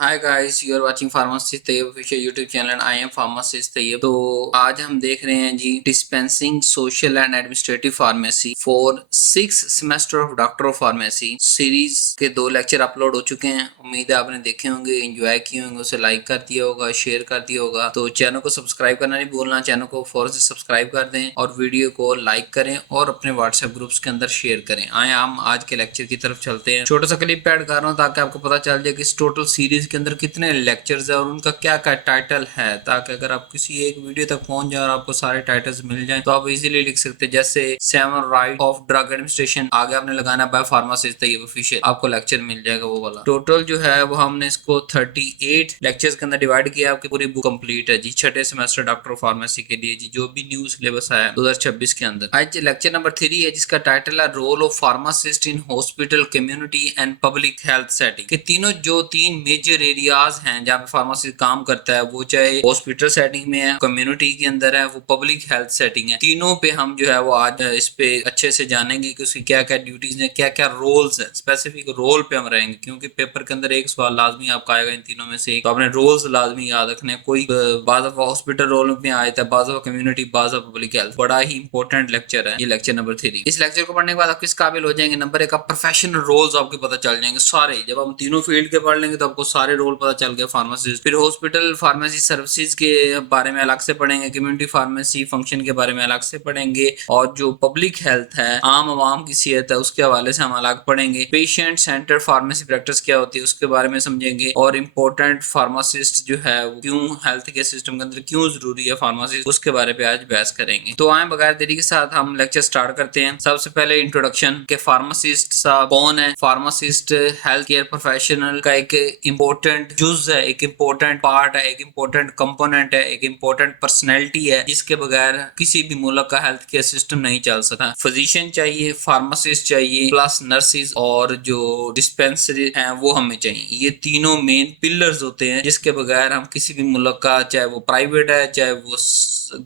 Hi guys, you are watching pharmacist Tayyab official YouTube channel. I am pharmacist Tayyab. तो आज हम देख रहे हैं जी dispensing social and administrative pharmacy for 6 semester of doctor of pharmacy series के 2 लेक्चर अपलोड हो चुके हैं। उम्मीद है आपने देखे होंगे, एंजॉय किए होंगे, उसे लाइक कर दिया होगा, शेयर कर दिया होगा। तो चैनल को सब्सक्राइब करना नहीं भूलना, चैनल को फौरन से सब्सक्राइब कर दें और वीडियो को लाइक करें और अपने व्हाट्सएप ग्रुप्स के अंदर शेयर करें। आए हम आज के लेक्चर की तरफ चलते हैं। छोटा सा क्लिप ऐड कर रहा हूँ ताकि आपको पता चल जाए कि इस टोटल सीरीज के अंदर कितने लेक्चर्स है और उनका क्या क्या टाइटल है, ताकि अगर आप किसी एक वीडियो तक पहुंच जाए और आपको सारे टाइटल्स मिल जाएं तो आप इजीली लिख सकते हैं। जैसे 7 राइट ऑफ ड्रग एडमिनिस्ट्रेशन, आगे आपने लगाना बाय फार्मासिस्ट तैयब ऑफिशियल, आपको लेक्चर मिल जाएगा वो वाला। टोटल जो है वो हमने इसको 38 लेक्चर्स के अंदर डिवाइड किया। आपकी पूरी बुक कंप्लीट है जी छठे सेमेस्टर डॉक्टर ऑफ फार्मेसी के लिए जी, जो भी न्यू सिलेबस आया 2026 के अंदर। आज लेक्चर नंबर 3 है जिसका टाइटल है role of pharmacist in hospital, community and public health setting. के तीनों जो 3 मेजर एरियाज हैं जहाँ पे फार्मासिस्ट काम करता है, वो चाहे हॉस्पिटल सेटिंग में है, कम्युनिटी के अंदर है, वो पब्लिक हेल्थ सेटिंग है, तीनों पे हम जो है वो आज इस पे अच्छे से जानेंगे कि उसकी क्या क्या ड्यूटीज है, क्या क्या रोल्स है। स्पेसिफिक रोल पे हम रहेंगे क्योंकि पेपर के अंदर एक सवाल लाजमी आपका आएगा इन तीनों में से। तो अपने रोल्स लाजमी याद रखने। कोई बाज ऑफ हॉस्पिटल रोल में आया था, बाज ऑफ कम्युनिटी, बाज ऑफ पब्लिक हेल्थ। बड़ा ही इंपॉर्टेंट लेक्चर है ये लेक्चर नंबर 3। इस लेक्चर को पढ़ने के बाद आप किस काबिल हो जाएंगे? नंबर 1, आप प्रोफेशनल रोल्स आपके पता चल जाएंगे सारे। जब हम तीनों फील्ड के पढ़ लेंगे तो आपको सारे रोल पता चल गए फार्मासिस्ट। फिर हॉस्पिटल फार्मेसी सर्विसेज के बारे में अलग से पढ़ेंगे, कम्युनिटी फार्मेसी फंक्शन के बारे में अलग से पढ़ेंगे, और जो पब्लिक हेल्थ है, आम आवाम की सेहत है, उसके हवाले से हम अलग पढ़ेंगे। पेशेंट सेंटर फार्मेसी प्रैक्टिस क्या होती है उसके बारे में समझेंगे, और इम्पोर्टेंट फार्मासिस्ट जो है क्यों हेल्थ केयर सिस्टम के अंदर क्यों जरूरी है फार्मासिस्ट, उसके बारे में आज बहस करेंगे। तो आए बगैर देरी के साथ हम लेक्चर स्टार्ट करते हैं। सबसे पहले इंट्रोडक्शन के फार्मासिस्ट साहब कौन है। फार्मासिस्ट हेल्थ केयर प्रोफेशनल का एक इम्पोर्टेंट जुज है, एक इम्पोर्टेंट पार्ट है, एक इम्पोर्टेंट कंपोनेंट है, एक इम्पोर्टेंट पर्सनैलिटी है जिसके बगैर किसी भी मुल्क का हेल्थ केयर सिस्टम नहीं चल सकता। फिजिशियन चाहिए, फार्मासिस्ट चाहिए, प्लस नर्सिस और जो डिस्पेंसरी हैं वो हमें चाहिए। ये तीनों मेन पिलर्स होते हैं जिसके बगैर हम किसी भी मुल्क का, चाहे वो प्राइवेट है चाहे वो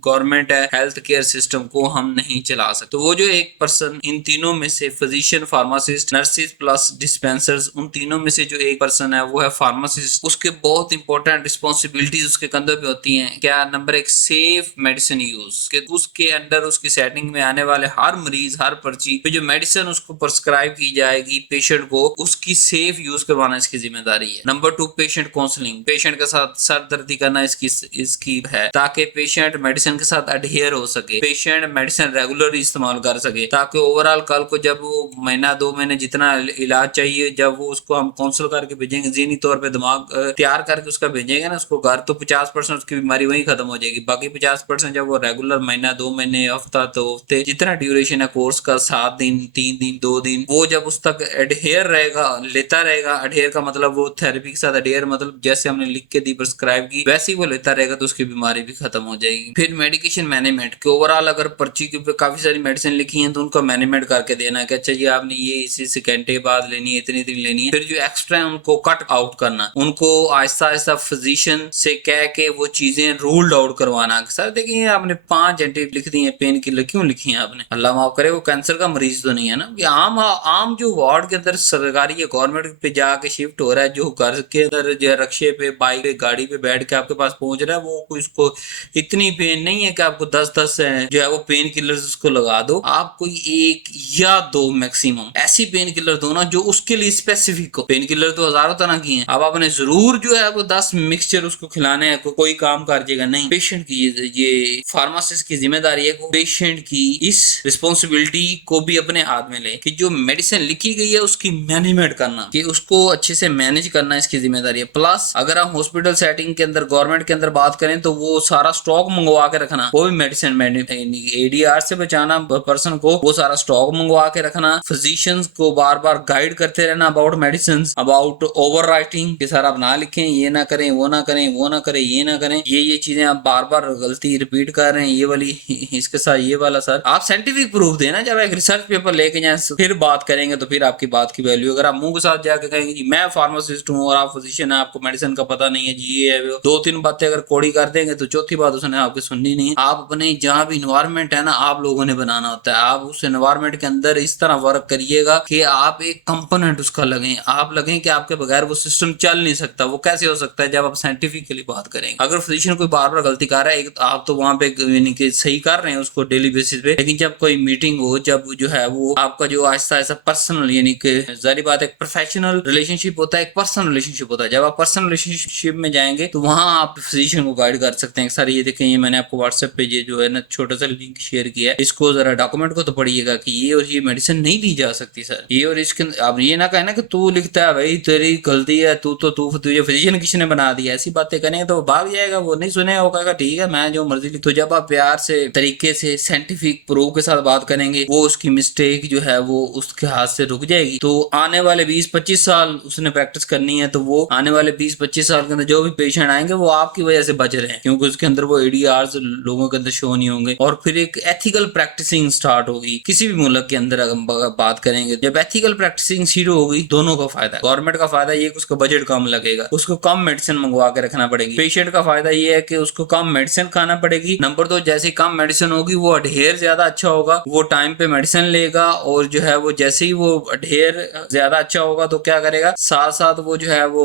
गवर्नमेंट है, हेल्थ केयर सिस्टम को हम नहीं चला सकते। तो वो जो एक पर्सन इन तीनों में से physician, pharmacist, nurses plus dispensers, उन तीनों में से जो एक पर्सन है वो है फार्मासिस्ट। उसके बहुत इंपॉर्टेंट रिस्पॉन्सिबिलिटीज उसके कंधों पे होती हैं। क्या? नंबर 1, सेफ मेडिसिन यूज के उसके अंडर उसकी सेटिंग में आने वाले हर मरीज, हर पर्ची पे जो मेडिसिन उसको प्रिस्क्राइब की जाएगी पेशेंट को, उसकी सेफ यूज करवाना इसकी जिम्मेदारी है। नंबर 2, पेशेंट काउंसलिंग, पेशेंट के साथ सरदर्दी करना इसकी है, ताकि पेशेंट मेडिसिन के साथ अडहियर हो सके, पेशेंट मेडिसिन रेगुलर इस्तेमाल कर सके, ताकि ओवरऑल कल को जब वो महीना 2 महीने जितना इलाज चाहिए, जब वो उसको हम काउंसिल करके भेजेंगे, ज़हनी तौर पे दिमाग तैयार करके उसका भेजेंगे ना उसको घर, तो 50% उसकी बीमारी वहीं खत्म हो जाएगी। बाकी 50% जब वो रेगुलर महीना 2 महीने, हफ्ता 2 हफ्ते, जितना ड्यूरेशन है कोर्स का, 7 दिन, 3 दिन, 2 दिन, वो जब उस तक एडहेयर रहेगा, लेता रहेगा। एडहेयर का मतलब वो थेरेपी के साथ एडहेयर मतलब जैसे हमने लिख के दी, प्रिस्क्राइब की, वैसे ही वो लेता रहेगा तो उसकी बीमारी भी खत्म हो जाएगी। फिर मेडिकेशन मैनेजमेंट के ओवरऑल अगर पर्ची के ऊपर काफी सारी मेडिसिन लिखी है तो उनका मैनेजमेंट करके देना है कि अच्छा जी आपने ये इसी घंटे बाद लेनी है, इतनी दिन लेनी है। फिर जो एक्स्ट्रा है उनको कट आउट करना, उनको आहिस्ता आहिस्ता फिजिशियन से कह के वो चीजें रूल्ड आउट करवाना। सर देखिए आपने 5 एंटी लिख दी है, पेन किलर क्यों लिखी है आपने? अल्लाह माफ करे वो कैंसर का मरीज तो नहीं है ना। ये आम जो वार्ड के अंदर सरकारी या गवर्नमेंट पे जाके शिफ्ट हो रहा है, जो घर के अंदर जो रक्शे पे, बाइक पे, गाड़ी पे बैठ के आपके पास पहुंच रहा है, वो कोई उसको इतनी पेन नहीं है कि आपको 10-10 जो है वो पेन किलर्स उसको लगा दो। आप कोई 1 या 2 मैक्सिमम ऐसी पेन किलर दो ना जो उसके लिए स्पेसिफिक हो। पेन किलर तो हजारों तरह की हैं, अब आपने जरूर जो है वो 10 मिक्सचर उसको खिलाने हैं, कोई काम कर जाएगा नहीं। पेशेंट की ये फार्मासिस्ट की जिम्मेदारी है कि पेशेंट की इस रिस्पॉन्सिबिलिटी को भी अपने हाथ में ले कि जो मेडिसिन लिखी गई है उसकी मैनेजमेंट करना, कि उसको अच्छे से मैनेज करना इसकी जिम्मेदारी है। प्लस अगर हम हॉस्पिटल सेटिंग के अंदर, गवर्नमेंट के अंदर बात करें तो वो सारा स्टॉक मंगवा के रखना, वो भी मेडिसिन एडीआर से बचाना पर्सन को, वो सारा स्टॉक मंगवा के रखना। फिजिशियंस को बार बार गाइड करते रहना about medicine, about over writing कि सर आप ना लिखें, ये ना करें, वो ना करें, वो ना करें, ये ना करें, ये चीजें आप बार बार गलती रिपीट कर रहे हैं, ये वाली इसके साथ ये वाला। सर आप साइंटिफिक प्रूफ देना। जब एक रिसर्च पेपर लेके जाए फिर बात करेंगे तो फिर आपकी बात की वैल्यू। अगर आप मुंह के साथ जाके कहेंगे जी मैं फार्मासिस्ट हूँ और आप फिजिशियन है, आपको मेडिसिन का पता नहीं है जी, ये है वो, 2-3 बातें अगर कोड़ी कर देंगे तो चौथी बात उसने आपके सुननी नहीं है। आप अपने जहाँ भी इन्वायरमेंट है ना, आप लोगों ने बनाना होता है। आप उस एनवायरमेंट के अंदर इस तरह वर्क करिएगा कि आप एक कंपोनेंट उसका लगें, आप लगें कि आपके बगैर वो सिस्टम चल नहीं सकता। वो कैसे हो सकता है? जब आप साइंटिफिकली बात करेंगे। अगर फिजिशियन कोई बार बार गलती कर रहा है, तो आप तो वहां पे यानी कि सही कर रहे हैं उसको डेली बेसिस पे, लेकिन जब कोई मीटिंग हो, जब जो है वो आपका जो आहिस्ता आहिस्ता पर्सनल, यानी कि जारी बात है, प्रोफेशनल रिलेशनशिप होता है, एक पर्सनल रिलेशनशिप होता है। जब आप पर्सनल रिलेशनशिप में जाएंगे तो वहां आप फिजिशियन को गाइड कर सकते हैं। सर ये देखें, ये मैंने आपको व्हाट्सएप पे ये जो है ना छोटा सा लिंक शेयर किया है, इसको जरा डॉक्यूमेंट को तो पढ़िएगा कि ये और ये मेडिसिन नहीं दी जा सकती सर, ये और इसके। अब ये ना कहना कि तू लिखता है भाई तेरी गलती है, तू तुझे फिजिशियन किसने बना दिया, ऐसी बातें करेंगे तो वो भाग जाएगा, वो नहीं सुनेगा, वो कहेगा ठीक है मैं जो मर्जी लिख। तो जब आप प्यार से तरीके से साइंटिफिक प्रूफ के साथ बात करेंगे, वो उसकी मिस्टेक जो है वो उसके हाथ से रुक जाएगी। तो आने वाले 20-25 साल उसने प्रैक्टिस करनी है, तो वो आने वाले 20-25 साल के अंदर जो भी पेशेंट आएंगे वो आपकी वजह से बच रहे हैं, क्योंकि उसके अंदर वो एडीआरस लोगों के अंदर शो नहीं होंगे। और फिर एक एथिकल प्रैक्टिसिंग स्टार्ट होगी किसी भी मुल्क के अंदर। अगर बात करेंगे, जब एथिकल प्रैक्टिसिंग शुरू होगी, दोनों का फायदा है। गवर्नमेंट का फायदा ये कि उसका बजट कम लगेगा, उसको कम मेडिसिन मंगवा के रखना पड़ेगी। पेशेंट का फायदा ये है कि उसको कम मेडिसिन खाना पड़ेगी। नंबर 2, जैसे कम मेडिसिन होगी वो अडहेयर ज्यादा अच्छा होगा, वो टाइम पे मेडिसिन लेगा, और जो है वो जैसे ही वो अडहेयर ज्यादा अच्छा होगा तो क्या करेगा, साथ साथ वो जो है वो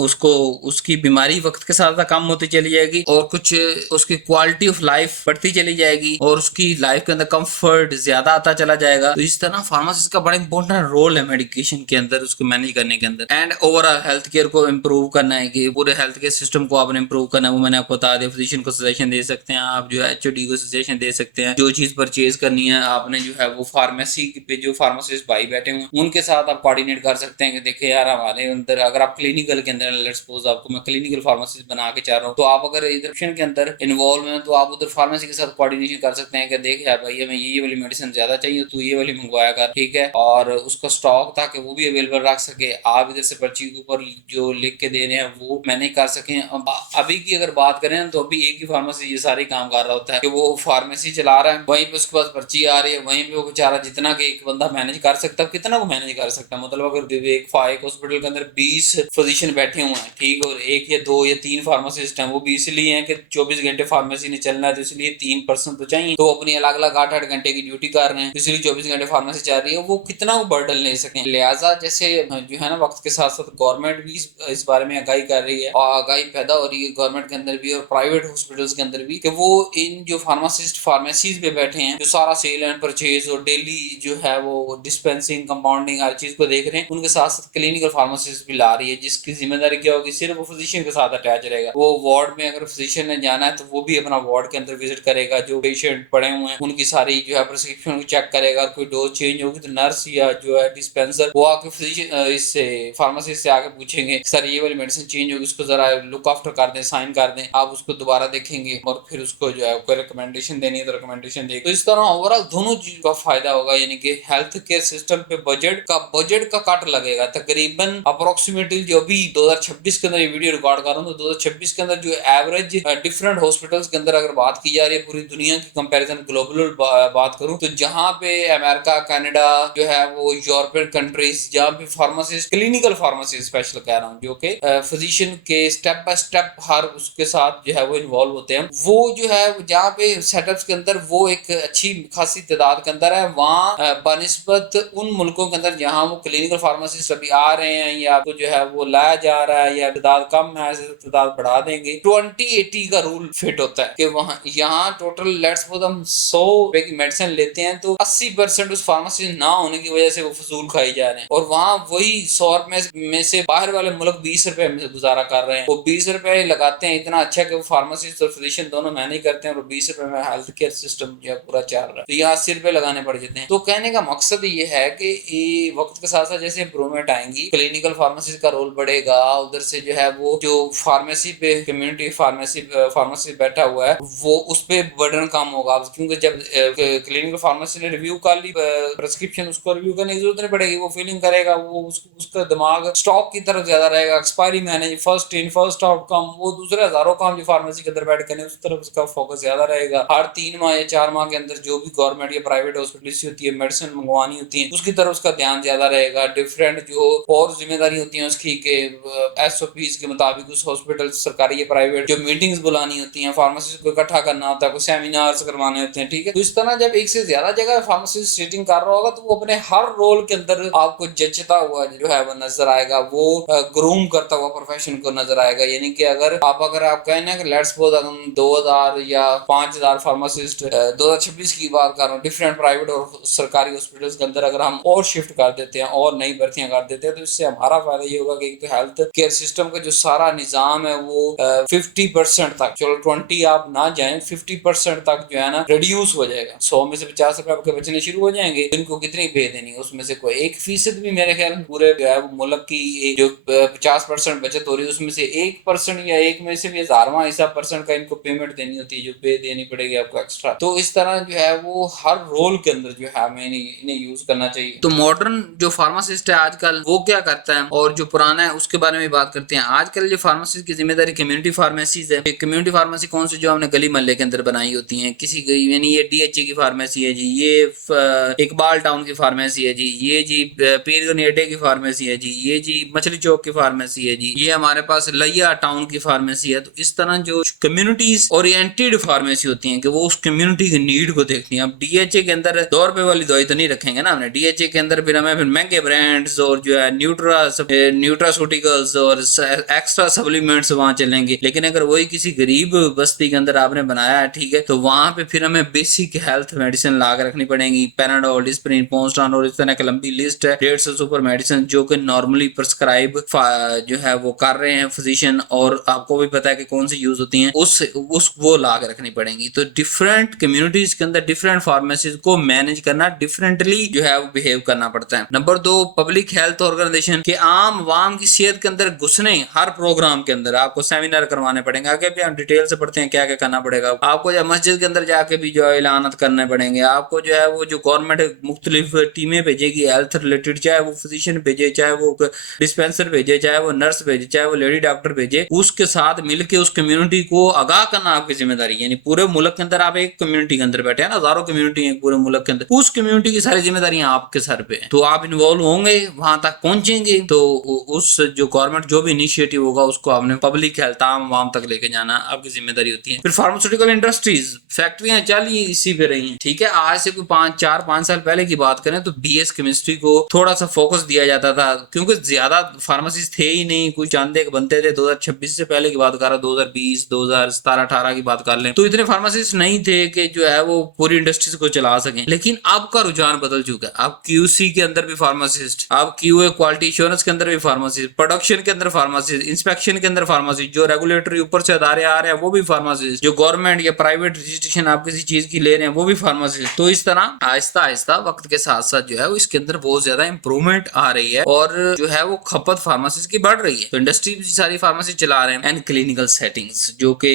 उसको उसकी बीमारी वक्त के साथ कम होती चली जाएगी, और कुछ उसकी क्वालिटी ऑफ लाइफ बढ़ती चली जाएगी, और उसकी लाइफ के अंदर कंफर्ट ज्यादा आता चला जाएगा। तो इस तरह फार्मासिस्ट का बड़ा इंपॉर्टेंट रोल है मेडिकेशन के अंदर, उसको मैनेज करने के अंदर। एंड ओवरऑल हेल्थ केयर को इम्प्रूव करना है, कि पूरे हेल्थ केयर सिस्टम को आपने इम्प्रूव करना है, वो मैंने आपको बता दिया। फिजिशियन को सजेशन दे सकते हैं आप, जो है एचओडी को सजेशन दे सकते हैं, जो चीज परचेज करनी है आपने जो है वो फार्मेसी पे जो फार्मासिस्ट भाई बैठे हुए उनके साथ आप कोऑर्डिनेट कर सकते हैं कि देखिए यार हमारे अंदर, अगर आप क्लिनिकल के अंदर, लेट्स सपोज आपको मैं क्लिनिकल फार्मासिस्ट बना के चाह रहा हूँ, तो आप अगर इधर के अंदर इन्वॉल्व हैं तो आप उधर फार्मेसी के साथ कोऑर्डिनेशन कर सकते हैं कि देख यार भाई हमें ये वाली मेडिसिन ज्यादा चाहिए, तो ये वाली मंगवाया कर, ठीक है, और उसका स्टॉक ताकि वो भी अवेलेबल रख सके। आप इधर से पर्ची के ऊपर जो लिख के दे रहे हैं वो मैनेज कर सकें। अभी की अगर बात करें तो अभी एक ही फार्मेसी ये सारे काम कर रहा होता है कि वो फार्मेसी चला रहा है, वहीं पे उसके पास पर्ची आ रही है, वहीं पे वो बेचारा जितना कि एक बंदा मैनेज कर सकता है, कितना को मैनेज कर सकता है। मतलब अगर एक हॉस्पिटल के अंदर 20 फिजिशियन बैठे हुए हैं, ठीक, और एक या दो या तीन फार्मासिस्ट हैं, वो भी इसलिए हैं कि 24 घंटे फार्मेसी ने चलना है, तो इसलिए 3 पर्सन तो चाहिए, तो अपनी अलग अलग 8-8 घंटे की ड्यूटी कर रहे हैं, इसलिए 24 घंटे फार्मेसी चल रही है, वो कितना वो बर्डन ले सकें। लिहाजा जैसे जो है ना वक्त के साथ साथ गवर्नमेंट भी इस बारे में आगाही कर रही है, और आगाही पैदा हो रही है गवर्नमेंट के अंदर भी और प्राइवेट हॉस्पिटल्स के अंदर भी, कि वो इन जो फार्मासिस्ट फार्मेसीज पे बैठे हैं, जो सारा सेल एंड परचेज और डेली जो है वो डिस्पेंसिंग, कंपाउंडिंग, हर चीज को देख रहे हैं, उनके साथ साथ क्लिनिकल फार्मासिस्ट भी ला रही है, जिसकी जिम्मेदारी क्या होगी, सिर्फ वो फिजिशियन के साथ अटैच रहेगा। वो वार्ड में अगर फिजिशियन ने जाना है तो वो भी अपना वार्ड के अंदर विजिट करेगा, जो पेशेंट पड़े हुए हैं उनकी सारी जो है प्रिस्क्रिप्शन चेक करेगा, कोई डोज चेंज होगी तो नर्स या जो है डिस्पेंसर वो आके फिजिशियन इससे फार्मासिस्ट से आके पूछेंगे सर ये वाली मेडिसिन चेंज होगी, उसको जरा लुक आफ्टर कर दें, साइन कर दें, आप उसको दोबारा देखेंगे और फिर उसको जो है कोई रिकमेंडेशन देनी है तो रिकमेंडेशन देंगे। तो इस तरह ओवरऑल दोनों चीज का फायदा होगा, यानी कि हेल्थ केयर सिस्टम पे बजट का कट लगेगा तकरीबन अप्रोक्सीमेटली। जो भी 2026 के अंदर ये वीडियो रिकॉर्ड कर रहा हूँ तो 2026 के अंदर जो एवरेज डिफरेंट हॉस्पिटल्स के अंदर अगर बात की जा रही है पूरी दुनिया की कंपैरिजन ग्लोबल बात करूं, तो जहां पे अमेरिका, कनाडा जो है वो यूरोपियन कंट्रीज, जहां पे फार्मासिस्ट, क्लिनिकल फार्मासिस्ट स्पेशल कह रहा हूं, जो कि फिजिशियन के स्टेप बाय स्टेप हर उसके साथ जो है वो इन्वॉल्व होते हैं, वो जो है जहाँ पे सेटअप्स के अंदर वो एक अच्छी खासी तादाद के अंदर है, वहाँ बनिस्बत उन मुल्कों के अंदर जहाँ वो क्लिनिकल फार्मासिस्ट अभी आ रहे हैं या आपको जो है वो लाया जा रहा है या तादाद कम है, तादाद बढ़ा देंगे। 20-80 का रूल फिट होता है कि वहाँ यहाँ टोटल लेट्स सपोज हम 100 रुपए की मेडिसिन लेते हैं तो 80% उस फार्मेसी ना होने की वजह से वो फजूल खाई जा रहे हैं, और वहाँ वही 100 रुपए में से बाहर वाले मुल्क 20 रुपए में गुजारा कर रहे हैं। वो 20 रुपए लगाते हैं, इतना अच्छा कि वो फार्मासिस्ट और फिजिशियन दोनों मैनेज करते हैं, और 20 रुपए में हेल्थ केयर सिस्टम जो है पूरा चल रहा है, तो यहाँ 80 रुपए लगाने पड़ जाते हैं। तो कहने का मकसद ये है कि वक्त के साथ साथ जैसे इंप्रूवमेंट आएंगी, क्लिनिकल फार्मेसिस्ट का रोल बढ़ेगा, उधर से जो है वो जो फार्मेसी पे कम्युनिटी फार्मेसी बैठा हुआ है वो उस पे बर्डन कम होगा, क्योंकि जब क्लिनिकल फार्मेसी ने रिव्यू कर ली प्रिस्क्रिप्शन, उसको रिव्यू करने की जरूरत नहीं पड़ेगी, वो फीलिंग करेगा, वो उसका दिमाग स्टॉक की तरफ ज्यादा रहेगा, expiry manage, first in first out काम, वो दूसरे हजारों काम जो फार्मेसी के अंदर बैठ कर उस तरफ उसका फोकस ज्यादा रहेगा। हर 3 माह या 4 माह के अंदर जो भी गवर्नमेंट या प्राइवेट हॉस्पिटल होती है मेडिसिन मंगवानी होती है उसकी तरफ उसका ध्यान ज्यादा रहेगा। डिफरेंट जो और जिम्मेदारी होती है उसकी के SOPs के मुताबिक उस हॉस्पिटल सरकारी या प्राइवेट जो मीटिंग्स बुलानी होती हैं, फार्मेसी फार्मासिस्ट को इकट्ठा करना होता है, कुछ सेमिनार्स करवाने होते हैं, ठीक है। तो इस तरह जब एक से ज्यादा जगह फार्मासिस्ट सीटिंग कर रहा होगा तो वो अपने हर रोल के अंदर आपको जचता हुआ जो है वो नजर आएगा, वो ग्रूम करता हुआ प्रोफेशन को नजर आएगा। यानी कि अगर आप कहें ना कि लेट्स सपोज हम 2000 या 5000 फार्मासिस्ट 2026 की बात कर रहा हूँ, डिफरेंट प्राइवेट और सरकारी हॉस्पिटल्स के अंदर अगर हम और शिफ्ट कर देते हैं और नई भर्तियां कर देते हैं, तो इससे हमारा फायदा ये होगा कि एक तो हेल्थ केयर सिस्टम का जो सारा निजाम है वो 50% तक, चलो 20 आप ना जाए, 50% तक जो है ना रिड्यूस हो जाएगा। 100 में से 50 रुपए आपके बचने शुरू हो जाएंगे। इनको कितनी पे देनी है, उसमें से कोई 1% भी मेरे ख्याल पूरे जो है वो मुल्क की जो 50% बचत हो रही है उसमें से 1% या 1 में से भी 1000वां हिस्सा परसेंट का इनको पेमेंट देनी होती है, जो पे देनी पड़ेगी आपको एक्स्ट्रा। तो इस तरह जो है वो हर रोल के अंदर जो है हमें इन्हें यूज करना चाहिए। तो मॉडर्न जो फार्मासिस्ट है आजकल वो क्या करता है और जो पुराना है उसके बारे में बात करते हैं। आजकल जो फार्मासिस्ट की जिम्मेदारी कम्युनिटी फार्मेसीज है। कम्युनिटी फार्मेसी कौन सी, जो हमने गली मोहल्ले के अंदर बनाई होती है, किसी यानी ये DHA की फार्मेसी है जी, ये इकबाल टाउन की फार्मेसी है जी, ये जी पीरगंज अड्डे की फार्मेसी है जी, ये जी मछली चौक की फार्मेसी है जी, ये हमारे पास लिया टाउन की फार्मेसी है। तो इस तरह जो कम्युनिटीज ओरिएंटेड फार्मेसी होती हैं कि वो उस कम्युनिटी की नीड को देखती हैं। अब DHA के अंदर 2 रुपए वाली दवाई तो नहीं रखेंगे ना हमने, DHA के अंदर फिर हमें महंगे ब्रांड्स और जो है न्यूट्रास्यूटिकल्स और एक्स्ट्रा सप्लीमेंट्स वहां चलेंगे। लेकिन अगर वही किसी गरीब बस्ती के अंदर आपने बनाया है, ठीक है, तो वहां पे फिर हमें बेसिक हेल्थ मेडिसिन ला के रखनी पड़ेगी, पैराडोल, डिस्प्रिन, पोस्टान और इस तरह की लंबी लिस्ट है 150 सुपर मेडिसिन जो कि नॉर्मली प्रिस्क्राइब जो है वो कर रहे हैं फिजिशियन, और आपको भी पता है कि कौन सी यूज होती हैं, उस वो ला के रखनी पड़ेंगी। तो डिफरेंट कम्युनिटीज के अंदर डिफरेंट फार्मेसीज को मैनेज करना डिफरेंटली जो है वो बिहेव करना पड़ता है। नंबर 2, पब्लिक हेल्थ ऑर्गेनाइजेशन के आम वाम की सेहत के अंदर घुसने, हर प्रोग्राम के अंदर आपको सेमिनार करवाने पड़ेंगे। आगे भी हम डिटेल से पढ़ते हैं क्या क्या करना पड़ेगा आपको। जो मस्जिद के अंदर जाके भी जो है ऐलानात करने पड़ेंगे आपको। जो है वो जो गवर्नमेंट मुख्तलिफ टीमें भेजेगी हेल्थ रिलेटेड, चाहे वो फिजिशियन भेजे, चाहे वो डिस्पेंसर भेजे, चाहे वो नर्स भेजे, चाहे वो लेडी डॉक्टर भेजे, उसके साथ मिलकर उस कम्युनिटी को आगाह करना आपकी जिम्मेदारी है। यानी पूरे मुल्क के अंदर आप एक कम्युनिटी के अंदर बैठे हैं ना, हजारों कम्युनिटी है पूरे मुल्क के अंदर, उस कम्युनिटी की सारी जिम्मेदारियां आपके सर पे है। तो आप इन्वॉल्व होंगे, वहां तक पहुंचेंगे, तो उस जो गवर्नमेंट जो भी इनिशिएटिव होगा उसको आपने पब्लिक हेल्थ आम तक लेके जाना आपकी जिम्मेदारी होती है। फिर फार्मास्यूटिकल इंडस्ट्रीज, फैक्ट्रियां चल ही इसी पे रही हैं, ठीक है। आज से कोई 5 साल पहले की बात करें तो BS केमिस्ट्री को थोड़ा सा फोकस दिया जाता था, क्योंकि ज्यादा फार्मेसिस्ट थे ही नहीं, कुछ चंद एक बनते थे। 2026 से पहले की बात कर रहा, 2020, 2017, 18 की बात कर लें तो इतने फार्मासिस्ट नहीं थे कि जो है वो पूरी इंडस्ट्रीज को चला सकें। लेकिन अब का रुझान बदल चुका है। अब QC के अंदर भी फार्मासिस्ट, अब QA क्वालिटी एश्योरेंस के अंदर भी फार्मासिस्ट, प्रोडक्शन के अंदर फार्मासिस्ट, इंस्पेक्शन के अंदर फार्मासिस्ट, जो रेगुलेटरी ऊपर से अदारे आ रहे हैं वो भी फार्मासिस्ट, जो गवर्नमेंट या प्राइवेट रजिस्ट्रेशन आप किसी चीज की ले रहे हैं वो भी फार्मासिस्ट। तो इस तरह आहिस्ता आहिस्ता वक्त के साथ साथ जो है वो इसके अंदर बहुत ज्यादा इंप्रूवमेंट आ रही है और जो है वो खपत फार्मासिस्ट की बढ़ रही है। तो इंडस्ट्री सारी फार्मेसी चला रहे हैं। एंड क्लिनिकल सेटिंग्स, जो कि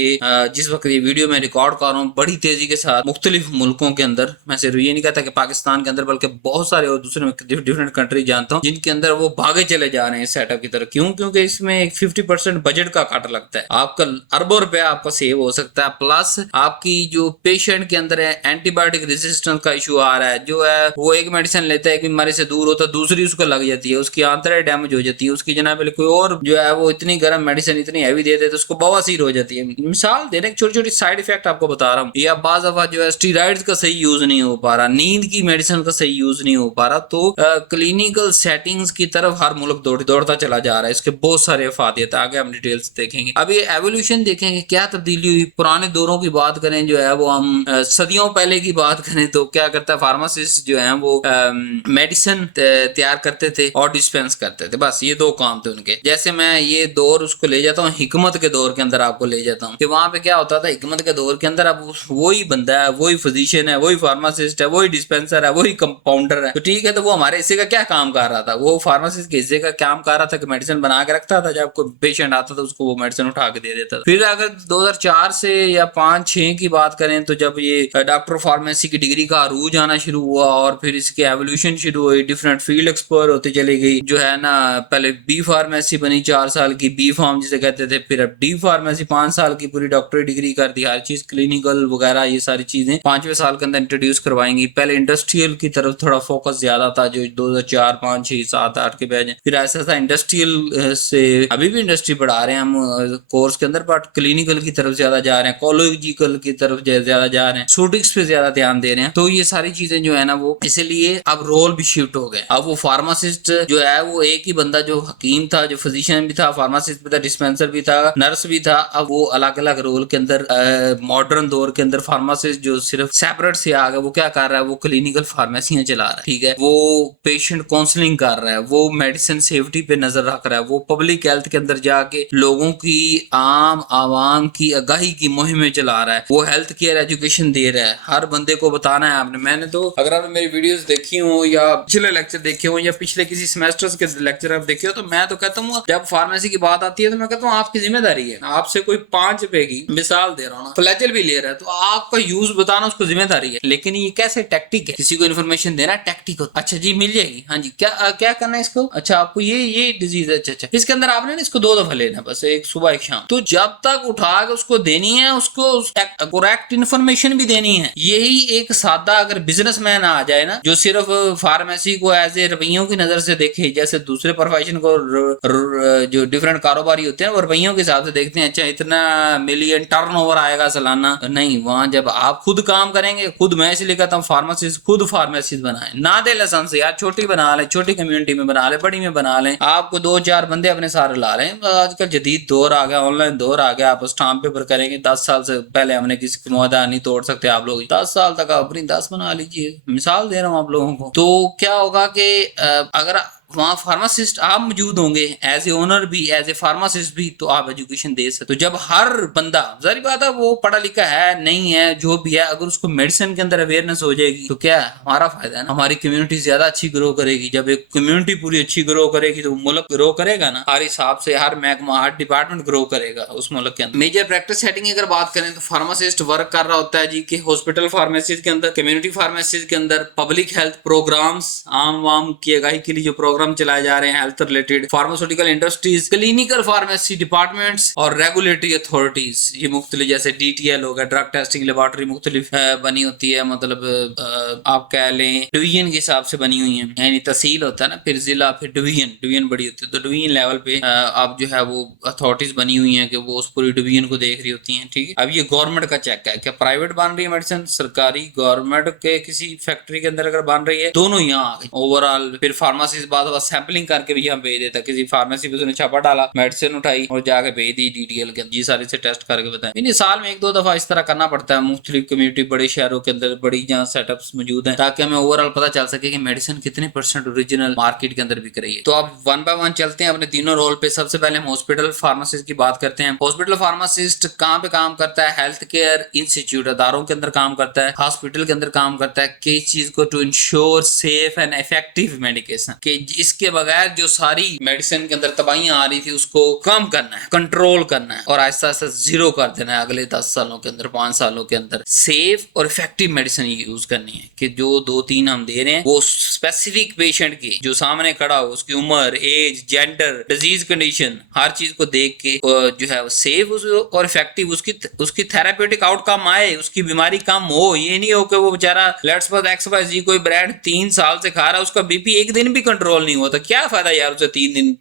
जिस वक्त ये वीडियो में रिकॉर्ड कर रहा हूँ बड़ी तेजी के साथ मुख्तलिफ मुल्कों के अंदर, मैं सिर्फ ये नहीं कहता कि पाकिस्तान के अंदर बल्कि बहुत सारे और दूसरे डिफरेंट कंट्री जानता हूँ जिनके अंदर वो भागे चले जा रहे हैं सेटअप की तरफ। क्यों? क्योंकि इसमें 50% बजट का काट लगता है, आपका अरबों रुपया आपका सेव हो सकता है, प्लस आपकी जो पेशेंट के अंदर है एंटीबायोटिक रेजिस्टेंस का इशू आ रहा है, जो है वो एक मेडिसिन लेता है, एक बीमारी से दूर होता है, दूसरी उसको लग जाती है, उसकी आंतड़ियां डैमेज हो जाती है, उसकी जनाब कोई और जो है वो इतनी गर्म मेडिसिन इतनी हैवी दे देते तो उसको बवासीर हो जाती है। मिसाल देने छोटी छोटी साइड इफेक्ट आपको बता रहा हूँ। या बाज़ दफा जो है स्टीरॉइड्स का सही यूज नहीं हो पा रहा, नींद की मेडिसिन का सही यूज नहीं हो पा रहा। तो क्लिनिकल सेटिंग्स की तरफ हर मुल्क दौड़ता चला जा रहा है। इसके बहुत सारे फायदे हैं, आगे हम डिटेल्स देखेंगे। अब ये एवोल्यूशन देखेंगे, क्या तब्दीली हुई। पुराने दौरों की बात करें जो है वो हम सदियों पहले की बात करें तो क्या करता है फार्मासिस्ट जो है वो मेडिसिन तैयार करते थे और डिस्पेंस करते थे, बस ये 2 काम थे उनके। जैसे मैं ये दौर उसको ले जाता हूँ हिकमत के दौर के अंदर, आपको ले जाता हूँ कि वहां पे क्या होता था। हिकमत के दौर के अंदर अब वही बंदा है, वही फिजिशियन है, वही फार्मासिस्ट है, वही डिस्पेंसर है, वही कंपाउंडर है। तो ठीक है, तो वो हमारे हिस्से का क्या काम कर रहा था? वो फार्मासिस्ट के हिस्से का काम कर रहा था कि मेडिसिन बना के रखता था, जब कोई पेशेंट आता था उसको वो मेडिसिन उठा के दे देता था। फिर अगर 2004 से या 5-6 की बात करें तो जब ये डॉक्टर फार्मेसी की डिग्री का अरूज आना शुरू हुआ और फिर इसकी एवोल्यूशन शुरू हुई, डिफरेंट फील्ड एक्सप्लोर होती चली गई। जो है ना, पहले बी फार्मेसी बनी 4 साल की, बी फार्म जिसे कहते थे, फिर अब डी फार्मेसी 5 साल की पूरी डॉक्टरी डिग्री कर दी, हर चीज क्लिनिकल वगैरह ये सारी चीजें 5वें साल के अंदर इंट्रोड्यूस करवाएंगी। पहले इंडस्ट्रियल की तरफ थोड़ा फोकस ज्यादा था, जो 2004, 5, 6, 7, 8 के बैच। फिर ऐसा था इंडस्ट्रियल से अभी भी इंडस्ट्री पढ़ा रहे हैं हम कोर्स के अंदर, बट क्लिनिकल की तरफ ज्यादा ज्यादा जा रहे हैं, कोलोजिकल की तरफ ज्यादा जा रहे हैं, शूटिंग्स पे ज्यादा ध्यान दे रहे हैं। तो ये सारी चीजें जो है ना वो इसलिए अब रोल भी शिफ्ट हो गए। अब वो फार्मासिस्ट जो है वो एक ही बंदा, जो हकीम था, जो फिजिशियन भी था, फार्मासिस्ट भी था, डिस्पेंसर भी था, नर्स भी था, अब वो अलग अलग रोल के अंदर मॉडर्न दौर के अंदर फार्मासिस्ट जो सिर्फ सेपरेट से आ गया, वो क्या कर रहा है, वो क्लिनिकल फार्मेसियां चला रहा है, ठीक है, वो पेशेंट काउंसलिंग कर रहा है, वो मेडिसिन सेफ्टी पे नजर रख रहा है, वो पब्लिक हेल्थ के अंदर जाके लोगों की आम आवाम की आगाही की मुहिमें चला रहा है, वो हेल्थ केयर एजुकेशन दे रहा है, हर बंदे को बताना है आपने। मैंने तो अगर आपने मेरी वीडियोस देखी हो या पिछले लेक्चर देखे हो या पिछले किसी सेमेस्टर्स के लेक्चर आप देखे हो, तो मैं तो कहता हूँ जब फार्मेसी की बात आती है तो मैं कहता हूँ आपकी जिम्मेदारी है, आपसे कोई 5 रुपए की मिसाल दे रहा हूँ, फ्लैजल भी ले रहा है तो आपका यूज बताना उसको जिम्मेदारी है। लेकिन ये कैसे टैक्टिक है, किसी को इन्फॉर्मेशन देना टैक्टिक होता है। अच्छा जी मिल जाएगी, हाँ जी, क्या क्या करना है इसको, अच्छा आपको ये डिजीज है, अच्छा इसके अंदर आपने ना इसको 2 दफा लेना, बस एक सुबह एक शाम। तो जब तक उठा के उसको देनी है, उसको करेक्ट इन्फॉर्मेशन भी देनी है। यही एक सादा अगर बिजनेसमैन आ जाए ना, जो सिर्फ फार्मेसी को एज ए रुपयों की नजर से देखे, जैसे दूसरे प्रोफेशन को जो डिफरेंट कारोबारी होते हैं वो रुपयों के हिसाब से देखते हैं, अच्छा इतना मिलियन टर्नओवर आएगा सालाना, नहीं, वहां जब आप खुद काम करेंगे, खुद मैं इसलिए कहता हूँ फार्मासिस्ट खुद फार्मेसिस्ट बनाए, ना दे लाइसेंस यार, छोटी बना ले, छोटी कम्युनिटी में बना ले, बड़ी में बना ले, आपको 2-4 बंदे अपने सारे ला रहे हैं। आजकल जदीद दौर आ गया, ऑनलाइन दौर आ गया, आप स्टाम्प पेपर करेंगे, 10 साल से पहले हमने किसी की मुआहदा नहीं तोड़ सकते आप लोग, 10 साल तक आप अपनी 10 बना लीजिए, मिसाल दे रहा हूँ आप लोगों को। तो क्या होगा कि अगर वहाँ फार्मासिस्ट आप मौजूद होंगे एज ए ओनर भी, एज ए फार्मासिस्ट भी, तो आप एजुकेशन दे सकते। तो जब हर बंदा, जारी बात है वो पढ़ा लिखा है नहीं है जो भी है, अगर उसको मेडिसिन के अंदर अवेयरनेस हो जाएगी तो क्या है, हमारा फायदा है ना, हमारी कम्युनिटी ज्यादा अच्छी ग्रो करेगी। जब एक कम्युनिटी पूरी अच्छी ग्रो करेगी तो मुल्क ग्रो करेगा ना, हर हिसाब से हर महकमा, हर डिपार्टमेंट ग्रो करेगा उस मुल्क के अंदर। मेजर प्रैक्टिस सेटिंग अगर बात करें तो फार्मासिस्ट वर्क कर रहा होता है जी कि हॉस्पिटल फार्मेसी के अंदर, कम्युनिटी फार्मेसी के अंदर, पब्लिक हेल्थ प्रोग्राम्स, आम वाम की आगाही के लिए जो प्रोग्राम चलाए जा रहे हैं health related, pharmaceutical industries, clinical pharmacy departments और रेगुलेटरी अथॉरिटीज, ये मुख्तलिफ, जैसे DTL हो गया, ड्रग टेस्टिंग लेबोरेटरी मुख्तलिफ बनी होती है, मतलब आप कह लें डिवीजन के हिसाब से बनी हुई है, यानी तहसील होता है ना, फिर जिला, फिर डिवीजन बड़ी होती है, तो डिवीजन लेवल पे आप जो है वो अथॉरिटीज बनी हुई है कि वो उस पूरी डिवीजन को देख रही होती है, ठीक है। अब ये गवर्नमेंट का चेक है, क्या प्राइवेट बन रही है मेडिसिन, सरकारी गवर्नमेंट के किसी फैक्ट्री के अंदर अगर बन रही है, दोनों यहाँ आ गए ओवरऑल। फिर फार्मेसी से बाद सैंपलिंग करके भी यहाँ भेज देता, किसी फार्मेसी पे उसने छापा डाला, मेडिसिन उठाई और जाके भेज दी DTL के, जी सारे से टेस्ट करके बताएं। इन साल में 1-2 दफा इस तरह करना पड़ता है मुख्तलिफ कम्युनिटी, बड़े शहरों के अंदर बड़ी जहाँ सेटअप्स मौजूद हैं, ताकि हमें ओवरऑल पता चल सके कि मेडिसिन कितने % ओरिजिनल मार्केट के अंदर बिक रही है। तो अब 1 बाय 1 चलते हैं अपने तीनों रोल पे। सबसे पहले हम हॉस्पिटल फार्मासिस्ट की बात करते हैं। हॉस्पिटल फार्मासिस्ट कहाँ पे काम करता है, हेल्थ केयर इंस्टीट्यूट अदारों के अंदर काम करता है, हॉस्पिटल के अंदर काम करता है, किस चीज को, to ensure safe and effective medication, कि इसके बगैर जो सारी मेडिसिन के अंदर तबाहियां आ रही थी उसको कम करना है, कंट्रोल करना है और आहिस्ता आहिस्ता 0 कर देना है अगले 10 सालों के अंदर, 5 सालों के अंदर। सेफ और इफेक्टिव मेडिसिन यूज करनी है कि जो 2-3 हम दे रहे हैं वो स्पेसिफिक पेशेंट की, जो सामने खड़ा हो, उसकी उम्र, एज, जेंडर, डिजीज कंडीशन, हर चीज को देख के जो है सेफ और इफेक्टिव उसकी थेरापेटिक आउटकम आए, उसकी बीमारी कम हो। ये नहीं हो कि वो बेचारा लेट्स सपोज XYZ कोई ब्रांड 3 साल से खा रहा है, उसका BP एक दिन भी कंट्रोल नहीं होता, क्या फायदा यार उसे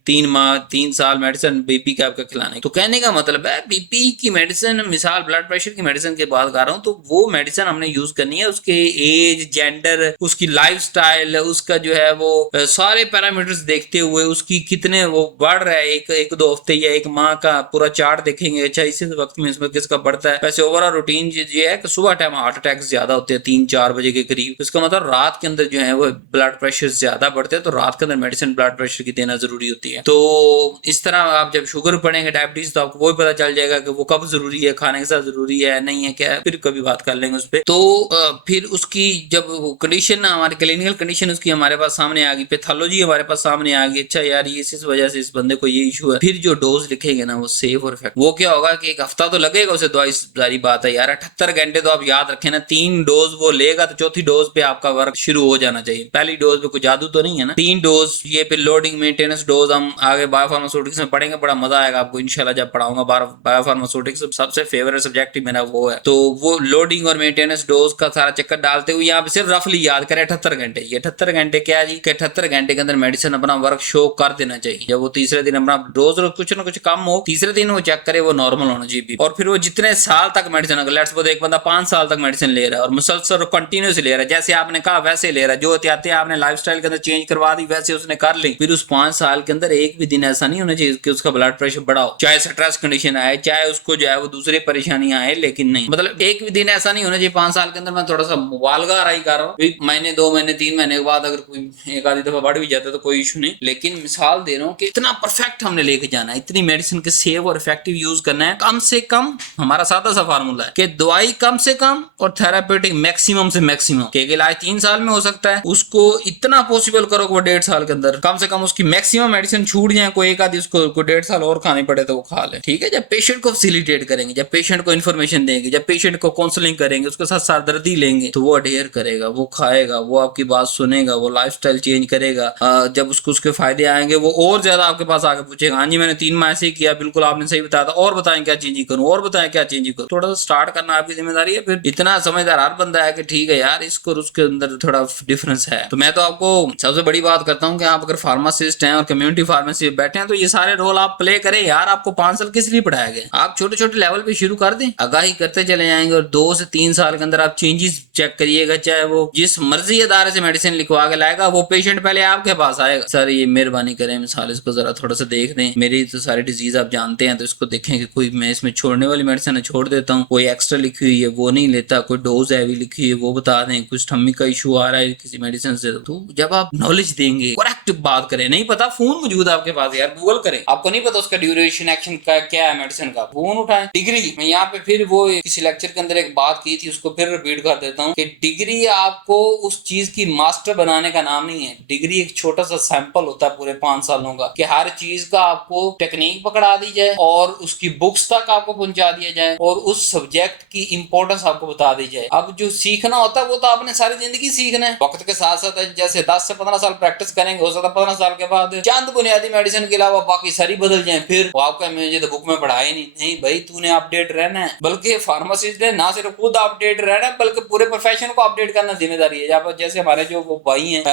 3 माह 3 साल मेडिसिन BP का आपका खिलाने। तो कहने का मतलब है BP की मेडिसिन, मिसाल ब्लड प्रेशर की मेडिसिन की बात कर रहा हूँ, तो वो मेडिसिन हमने यूज करनी है उसके एज, जेंडर, उसकी लाइफस्टाइल, उसका जो है वो सारे पैरामीटर्स देखते हुए, उसकी कितने वो बढ़ रहा है, एक 2 हफ्ते या 1 माह का पूरा चार्ट देखेंगे, अच्छा इसी वक्त में इसमें किसका बढ़ता है। वैसे ओवरऑल रूटीन ये है कि सुबह टाइम हार्ट अटैक ज्यादा होते हैं 3-4 बजे के करीब, इसका मतलब रात के अंदर जो है वो ब्लड प्रेशर ज्यादा बढ़ते हैं, तो रात के अंदर मेडिसिन ब्लड प्रेशर की देना जरूरी होती है। तो इस तरह आप जब शुगर पढ़ेंगे, डायबिटीज, तो आपको वो भी पता चल जाएगा कि वो कब जरूरी है, खाने के साथ जरूरी है नहीं है, क्या है, फिर कभी बात कर लेंगे उस पर। तो फिर उसकी जब कंडीशन, हमारी क्लिनिकल कंडीशन उसकी हमारे पास सामने आ गई, पैथोलॉजी हमारे पास सामने आ गई, अच्छा यार ये इस वजह से इस बंदे को ये इशू है, फिर जो डोज लिखेंगे ना वो सेफ और इफेक्टिव। वो क्या होगा कि 1 हफ्ता तो लगेगा उसे दवाई, सारी बात है यार, 78 घंटे तो आप याद रखें ना, 3 डोज वो लेगा तो चौथी डोज पे आपका वर्क शुरू हो जाना चाहिए। पहली डोज पे कोई जादू तो नहीं है ना, 3 डोज डोज, ये फिर लोडिंग मेंटेनेंस डोज हम आगे बायोफार्मास्यूटिक्स में पढ़ेंगे, बड़ा मजा आएगा आपको इंशाल्लाह जब पढ़ाऊंगा। बायोफार्मास्यूटिक्स सबसे फेवरेट सब्जेक्ट ही मेरा वो है। तो वो लोडिंग और मेंटेनेंस डोज का सारा चक्कर डालते हुए यहाँ पे सिर्फ रफली याद करें 78 घंटे। ये 78 घंटे क्या है जी, 78 घंटे के अंदर मेडिसिन अपना वर्क शो कर देना चाहिए। जब वो तीसरे दिन अपना रोज रोज कुछ ना कुछ कम हो, तीसरे दिन वो चेक करे वो नॉर्मल होना चाहिए। और फिर वो जितने साल तक मेडिसिन, अगर लेट्स सपोज एक बंदा 5 साल तक मेडिसिन ले रहा है और मुसलसल कंटिन्यूस ले रहा है, जैसे आपने कहा वैसे ले रहा है, जो एहतियातें आपने लाइफस्टाइल के अंदर चेंज करवा दी वैसे उसने कर ली, फिर उस 5 साल के अंदर एक भी दिन ऐसा नहीं होना चाहिए कि उसका ब्लड प्रेशर बढ़ा हो, चाहे स्ट्रेस कंडीशन आए, चाहे उसको जो है वो दूसरी परेशानियां आए, लेकिन नहीं, मतलब एक भी दिन ऐसा नहीं होना चाहिए 5 साल के अंदर। मैं थोड़ा सा वालगा राई कर रहा हूँ, महीने 2 महीने 3 महीने के बाद अगर कोई एक आधी दफा बढ़ भी जाता है तो कोई इशू नहीं, लेकिन मिसाल दे रहा हूँ कि इतना परफेक्ट हमने लेके जाना है, इतनी मेडिसिन के सेव और इफेक्टिव यूज करना है। कम से कम हमारा सादा सा फार्मूला है कि दवाई कम से कम और थेरापेटिक मैक्सिमम से मैक्सिमम, कि इलाज 3 साल में हो सकता है, उसको इतना पॉसिबल करो कि वो 1.5 साल के अंदर कम से कम उसकी मैक्सिमम मेडिसिन छूट जाए, कोई एक आधी उसको 1.5 साल और खानी पड़े तो वो खा ले, ठीक है। जब पेशेंट को फैसिलिटेट करेंगे, जब पेशेंट को इन्फॉर्मेशन देंगे, जब पेशेंट को काउंसलिंग करेंगे, उसके साथ सरदर्दी लेंगे, तो वो अडेयर करेगा, वो खाएगा, वो आपकी बात सुनेगा, वो लाइफस्टाइल चेंज करेगा। जब उसको उसके फायदे आएंगे वो और ज्यादा आपके पास आके पूछेगा, हाँ जी मैंने 3 माह से किया, बिल्कुल आपने सही बताया था, और बताएं क्या चेंज करूं, और बताएं क्या चेंज करूं। थोड़ा सा स्टार्ट करना आपकी जिम्मेदारी है। फिर इतना समझदार हर बंदा है कि ठीक है यार इसको और उसके अंदर थोड़ा डिफरेंस है। तो मैं तो आपको सबसे बड़ी बात करता हूँ कि आप अगर फार्मासिस्ट हैं और कम्युनिटी फार्मेसी में बैठे हैं तो ये सारे रोल आप प्ले करें यार। आपको 5 साल किस लिए पढ़ाया गया? आप छोटे छोटे लेवल पे शुरू कर दें, आगाही करते चले जाएंगे और 2 से 3 साल के अंदर आप चेंजेस चेक करिएगा। चाहे वो जिस मर्जी अदारे से मेडिसिन लिखवा के लाएगा, वो पेशेंट पहले आपके पास आएगा, सर ये मेहरबानी करें मिसाल इसको जरा थोड़ा सा देख दें, मेरी तो सारी डिजीज आप जानते हैं, तो इसको देखें कि कोई मैं इसमें छोड़ने वाली मेडिसिन छोड़ देता हूँ, कोई एक्स्ट्रा लिखी हुई है वो नहीं लेता, कोई डोज हैवी लिखी हुई है वो बता दें, कुछ ठम्मी का इशू आ रहा है किसी मेडिसिन से। तो जब आप नॉलेज देंगे, करेक्ट बात करें, नहीं पता फोन मौजूद है आपके पास यार, गूगल करें। आपको नहीं पता उसका ड्यूरेशन एक्शन का क्या है मेडिसिन का, फोन उठाएं। डिग्री, मैं यहाँ पे फिर वो किसी लेक्चर के अंदर एक बात की थी, उसको फिर रिपीट कर देता हूँ कि डिग्री आपको उस चीज की मास्टर बनाने का नाम नहीं है। डिग्री एक छोटा सा सैंपल होता है पूरे 5 सालों का, कि हर चीज का आपको टेक्निक पकड़ा दी जाए और उसकी बुक्स तक आपको पहुंचा दिया जाए और उस सब्जेक्ट की इंपॉर्टेंस आपको बता दी जाए। अब जो सीखना होता है वो तो आपने सारी जिंदगी सीखना है, वक्त के साथ साथ जैसे 10 से 15 साल प्रैक्टिस करेंगे, हो सकता है 15 साल के बाद चंद बुनियादी मेडिसिन के अलावा बाकी सारी बदल जाए। फिर वो आपका मुझे तो बुक में पढ़ा ही नहीं भाई, तूने अपडेट रहना है। बल्कि फार्मासिस्ट ने ना सिर्फ खुद अपडेट रहना है बल्कि पूरे प्रोफेशन को अपडेट करना जिम्मेदारी है। जैसे हमारे जो वो भाई हैं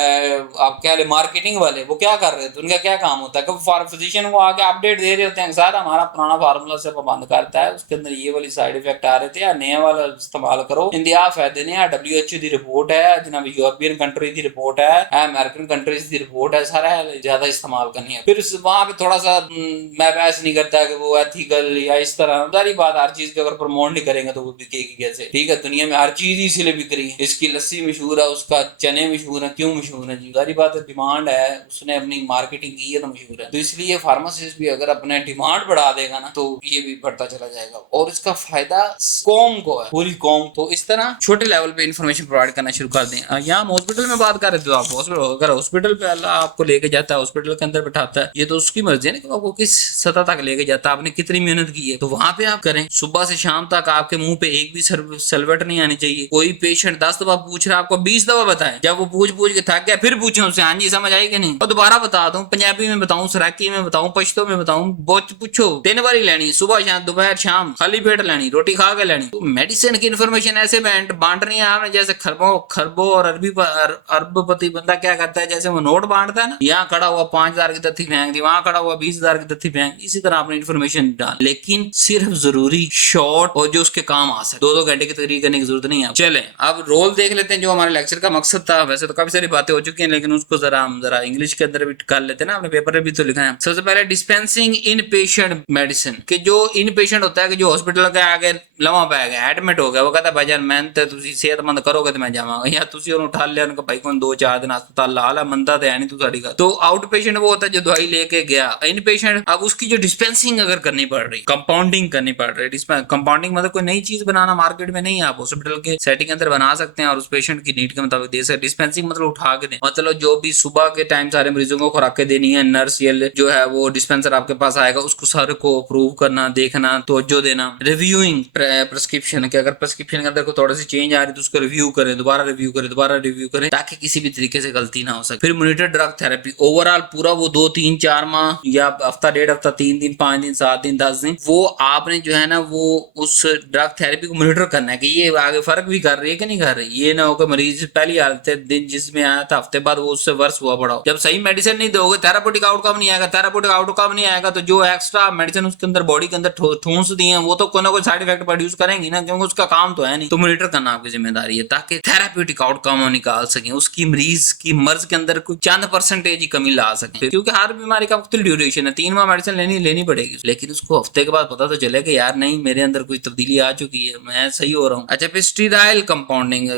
आप क्या मार्केटिंग वाले, वो क्या कर रहे थे, उनका क्या काम होता है कि फिजिशियन को आके अपडेट दे रहे होते हैं, सर हमारा पुराना फार्मूला से बंद करता है, उसके अंदर ये वाली साइड इफेक्ट आ रहे थे, या नया वाला इस्तेमाल करो, इंदिया फायदे ने, WHO की रिपोर्ट है जनाब, यूरोपियन कंट्री की रिपोर्ट है, अमेरिकन कंट्रीज की रिपोर्ट है, सारा ज्यादा इस्तेमाल करनी है। फिर वहां पे थोड़ा सा मैं बहस नहीं करता कि वो एथिकल या इस तरह, सारी बात हर चीज को अगर प्रमोट नहीं करेंगे तो वो बिकेगी कैसे, ठीक है। दुनिया में हर चीज इसीलिए बिक रही है, इसकी लस्सी मशहूर है, उसका चने मशहूर है, क्यों मशहूर है जी, सारी बात डिमांड है, उसने अपनी मार्केटिंग की है तो मशहूर है। तो इसलिए फार्मासिस्ट भी अगर अपने डिमांड बढ़ा देगा ना तो ये भी बढ़ता चला जाएगा और इसका फायदा कौम को है, पूरी कौम। तो इस तरह छोटे लेवल पे इंफॉर्मेशन प्रोवाइड करना शुरू कर दें। यहाँ हम हॉस्पिटल में बात कर रहे थे, तो आप हॉस्पिटल, अगर हॉस्पिटल पे अल्लाह आपको लेके जाता है, हॉस्पिटल के अंदर बैठाता है, ये तो उसकी मर्जी है ना कि आपको किस सतह तक लेके जाता है, आपने कितनी मेहनत की है, तो वहां पे आप करें। सुबह से शाम तक आपके मुंह पे एक भी सलवट नहीं आनी चाहिए। कोई पेशेंट 10 दफा पूछ रहा है, आपको 20 दफा बताएं। जब वो पूछ पूछ के थक गया फिर पूछे उससे, हाँ जी समझ आई कि नहीं, और दोबारा बता दूं, पंजाबी में बताऊं, सराकी में बताऊं, पश्तो में बताऊं, पूछो 3 बार ही लेनी, सुबह शाम दोपहर शाम, खाली पेट लेनी, रोटी खा के लेनी। तो मेडिसिन की इन्फॉर्मेशन ऐसे बांट रही है आपने जैसे खरबों और अरबपति बंदा क्या करता है, जैसे वो नोट बांटता है ना, यहाँ खड़ा हुआ 5000 की तथ्थी फेंक दी, वहां खड़ा हुआ 20,000 की तथ्थी फेंक, इसी तरह आपने इन्फॉर्मेशन डाल, लेकिन सिर्फ जरूरी शॉर्ट और जो उसके काम आ सके। 2-2 घंटे की तकरीर करने की जरूरत नहीं है। चले अब रोल देख लेते हैं जो हमारे लेक्चर का मकसद था। वैसे तो काफी सारी बातें हो चुकी हैं लेकिन उसको हम जरा इंग्लिश के अंदर भी कर लेते हैं ना, अपने पेपर में भी तो लिखा है। सबसे पहले डिस्पेंसिंग इन पेशेंट मेडिसिन, कि जो इन पेशेंट होता है कि जो हॉस्पिटल के आगे लवा पै गया, एडमिट हो गया, वो कहता भाईजान मेहनत है तुसी सेहतमंद करोगे तो मैं जावांगा, या तुसी उन्हें उठा लिया उनका भाई को 2-4 दिन अस्पताल ला ला, मंदा तो है नहीं तू साड़ी का। तो आउट पेशेंट वो होता है जो दवाई लेके गया। इन पेशेंट अब उसकी जो डिस्पेंसिंग अगर करनी पड़ रही, कंपाउंडिंग करनी पड़ रही, कंपाउंडिंग मतलब कोई नई चीज बनाना मार्केट में नहीं है, आप हॉस्पिटल के सेटिंग के अंदर बना सकते हैं और उस पेशेंट की नीड के मुताबिक दे सकते। डिस्पेंसिंग मतलब उठा के दें, मतलब जो भी सुबह के टाइम सारे मरीजों को खुराकें देनी है, नर्स या जो है वो डिस्पेंसर आपके पास आएगा, उसको सारे को अप्रूव करना, देखना, तवज्जो देना। रिव्यूइंग प्रिस्क्रिप्शन के, अगर प्रिस्क्रिप्शन के अंदर कोई थोड़ी सी चेंज आ रही है तो उसको रिव्यू करें, दोबारा रिव्यू करें ताकि किसी भी तरीके से गलती ना हो सके। फिर monitor limited drug therapy, overall पूरा वो 2 3 4 माह या हफ्ता 1.5 हफ्ता 3 दिन 5 दिन 7 दिन 10 दिन वो आपने जो है ना वो उस ड्रग थेरेपी को मॉनिटर करना है कि ये आगे फर्क भी कर रही है कि नहीं कर रही। ये ना हो कि मरीज पहली हालत दिन जिसमें आया था हफ्ते बाद वो उससे वर्ष हुआ पड़ा हो। जब सही मेडिसिन नहीं दोगे थेरापेटिक आउटकम नहीं आएगा, थेरापेटिक आउटकम नहीं आएगा तो जो एक्स्ट्रा मेडिसिन उसके अंदर बॉडी के अंदर ठूंस दी है वो तो कोई ना कोई साइड इफेक्ट प्रोड्यूस करेंगी ना, क्योंकि उसका काम तो है नहीं। तो मॉनिटर करना आपकी जिम्मेदारी है ताकि थेरापेटिक आउटकम निकाल सकें, उसकी मरीज की मर्ज के अंदर कुछ चंद परसेंटेज ही कमी ला सकें। क्योंकि हर बीमारी का मुख्तलिफ ड्यूरेशन है, 3 माह मेडिसिन लेनी पड़ेगी, लेकिन उसको हफ्ते के बाद पता तो चले कि यार नहीं मेरे अंदर कुछ तब्दीली आ चुकी है, मैं सही हो रहा हूँ। अच्छा, फिर स्टीराइल कंपाउंडिंग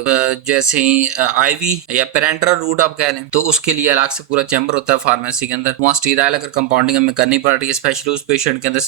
जैसे आईवी या पेरेंटरल रूट आप कह रहे हैं तो उसके लिए अलग से पूरा चैम्बर होता है फार्मेसी के अंदर। वहाँ स्टीराइल अगर कंपाउंडिंग हमें करनी पड़ रही है स्पेशली उस पेशेंट के अंदर,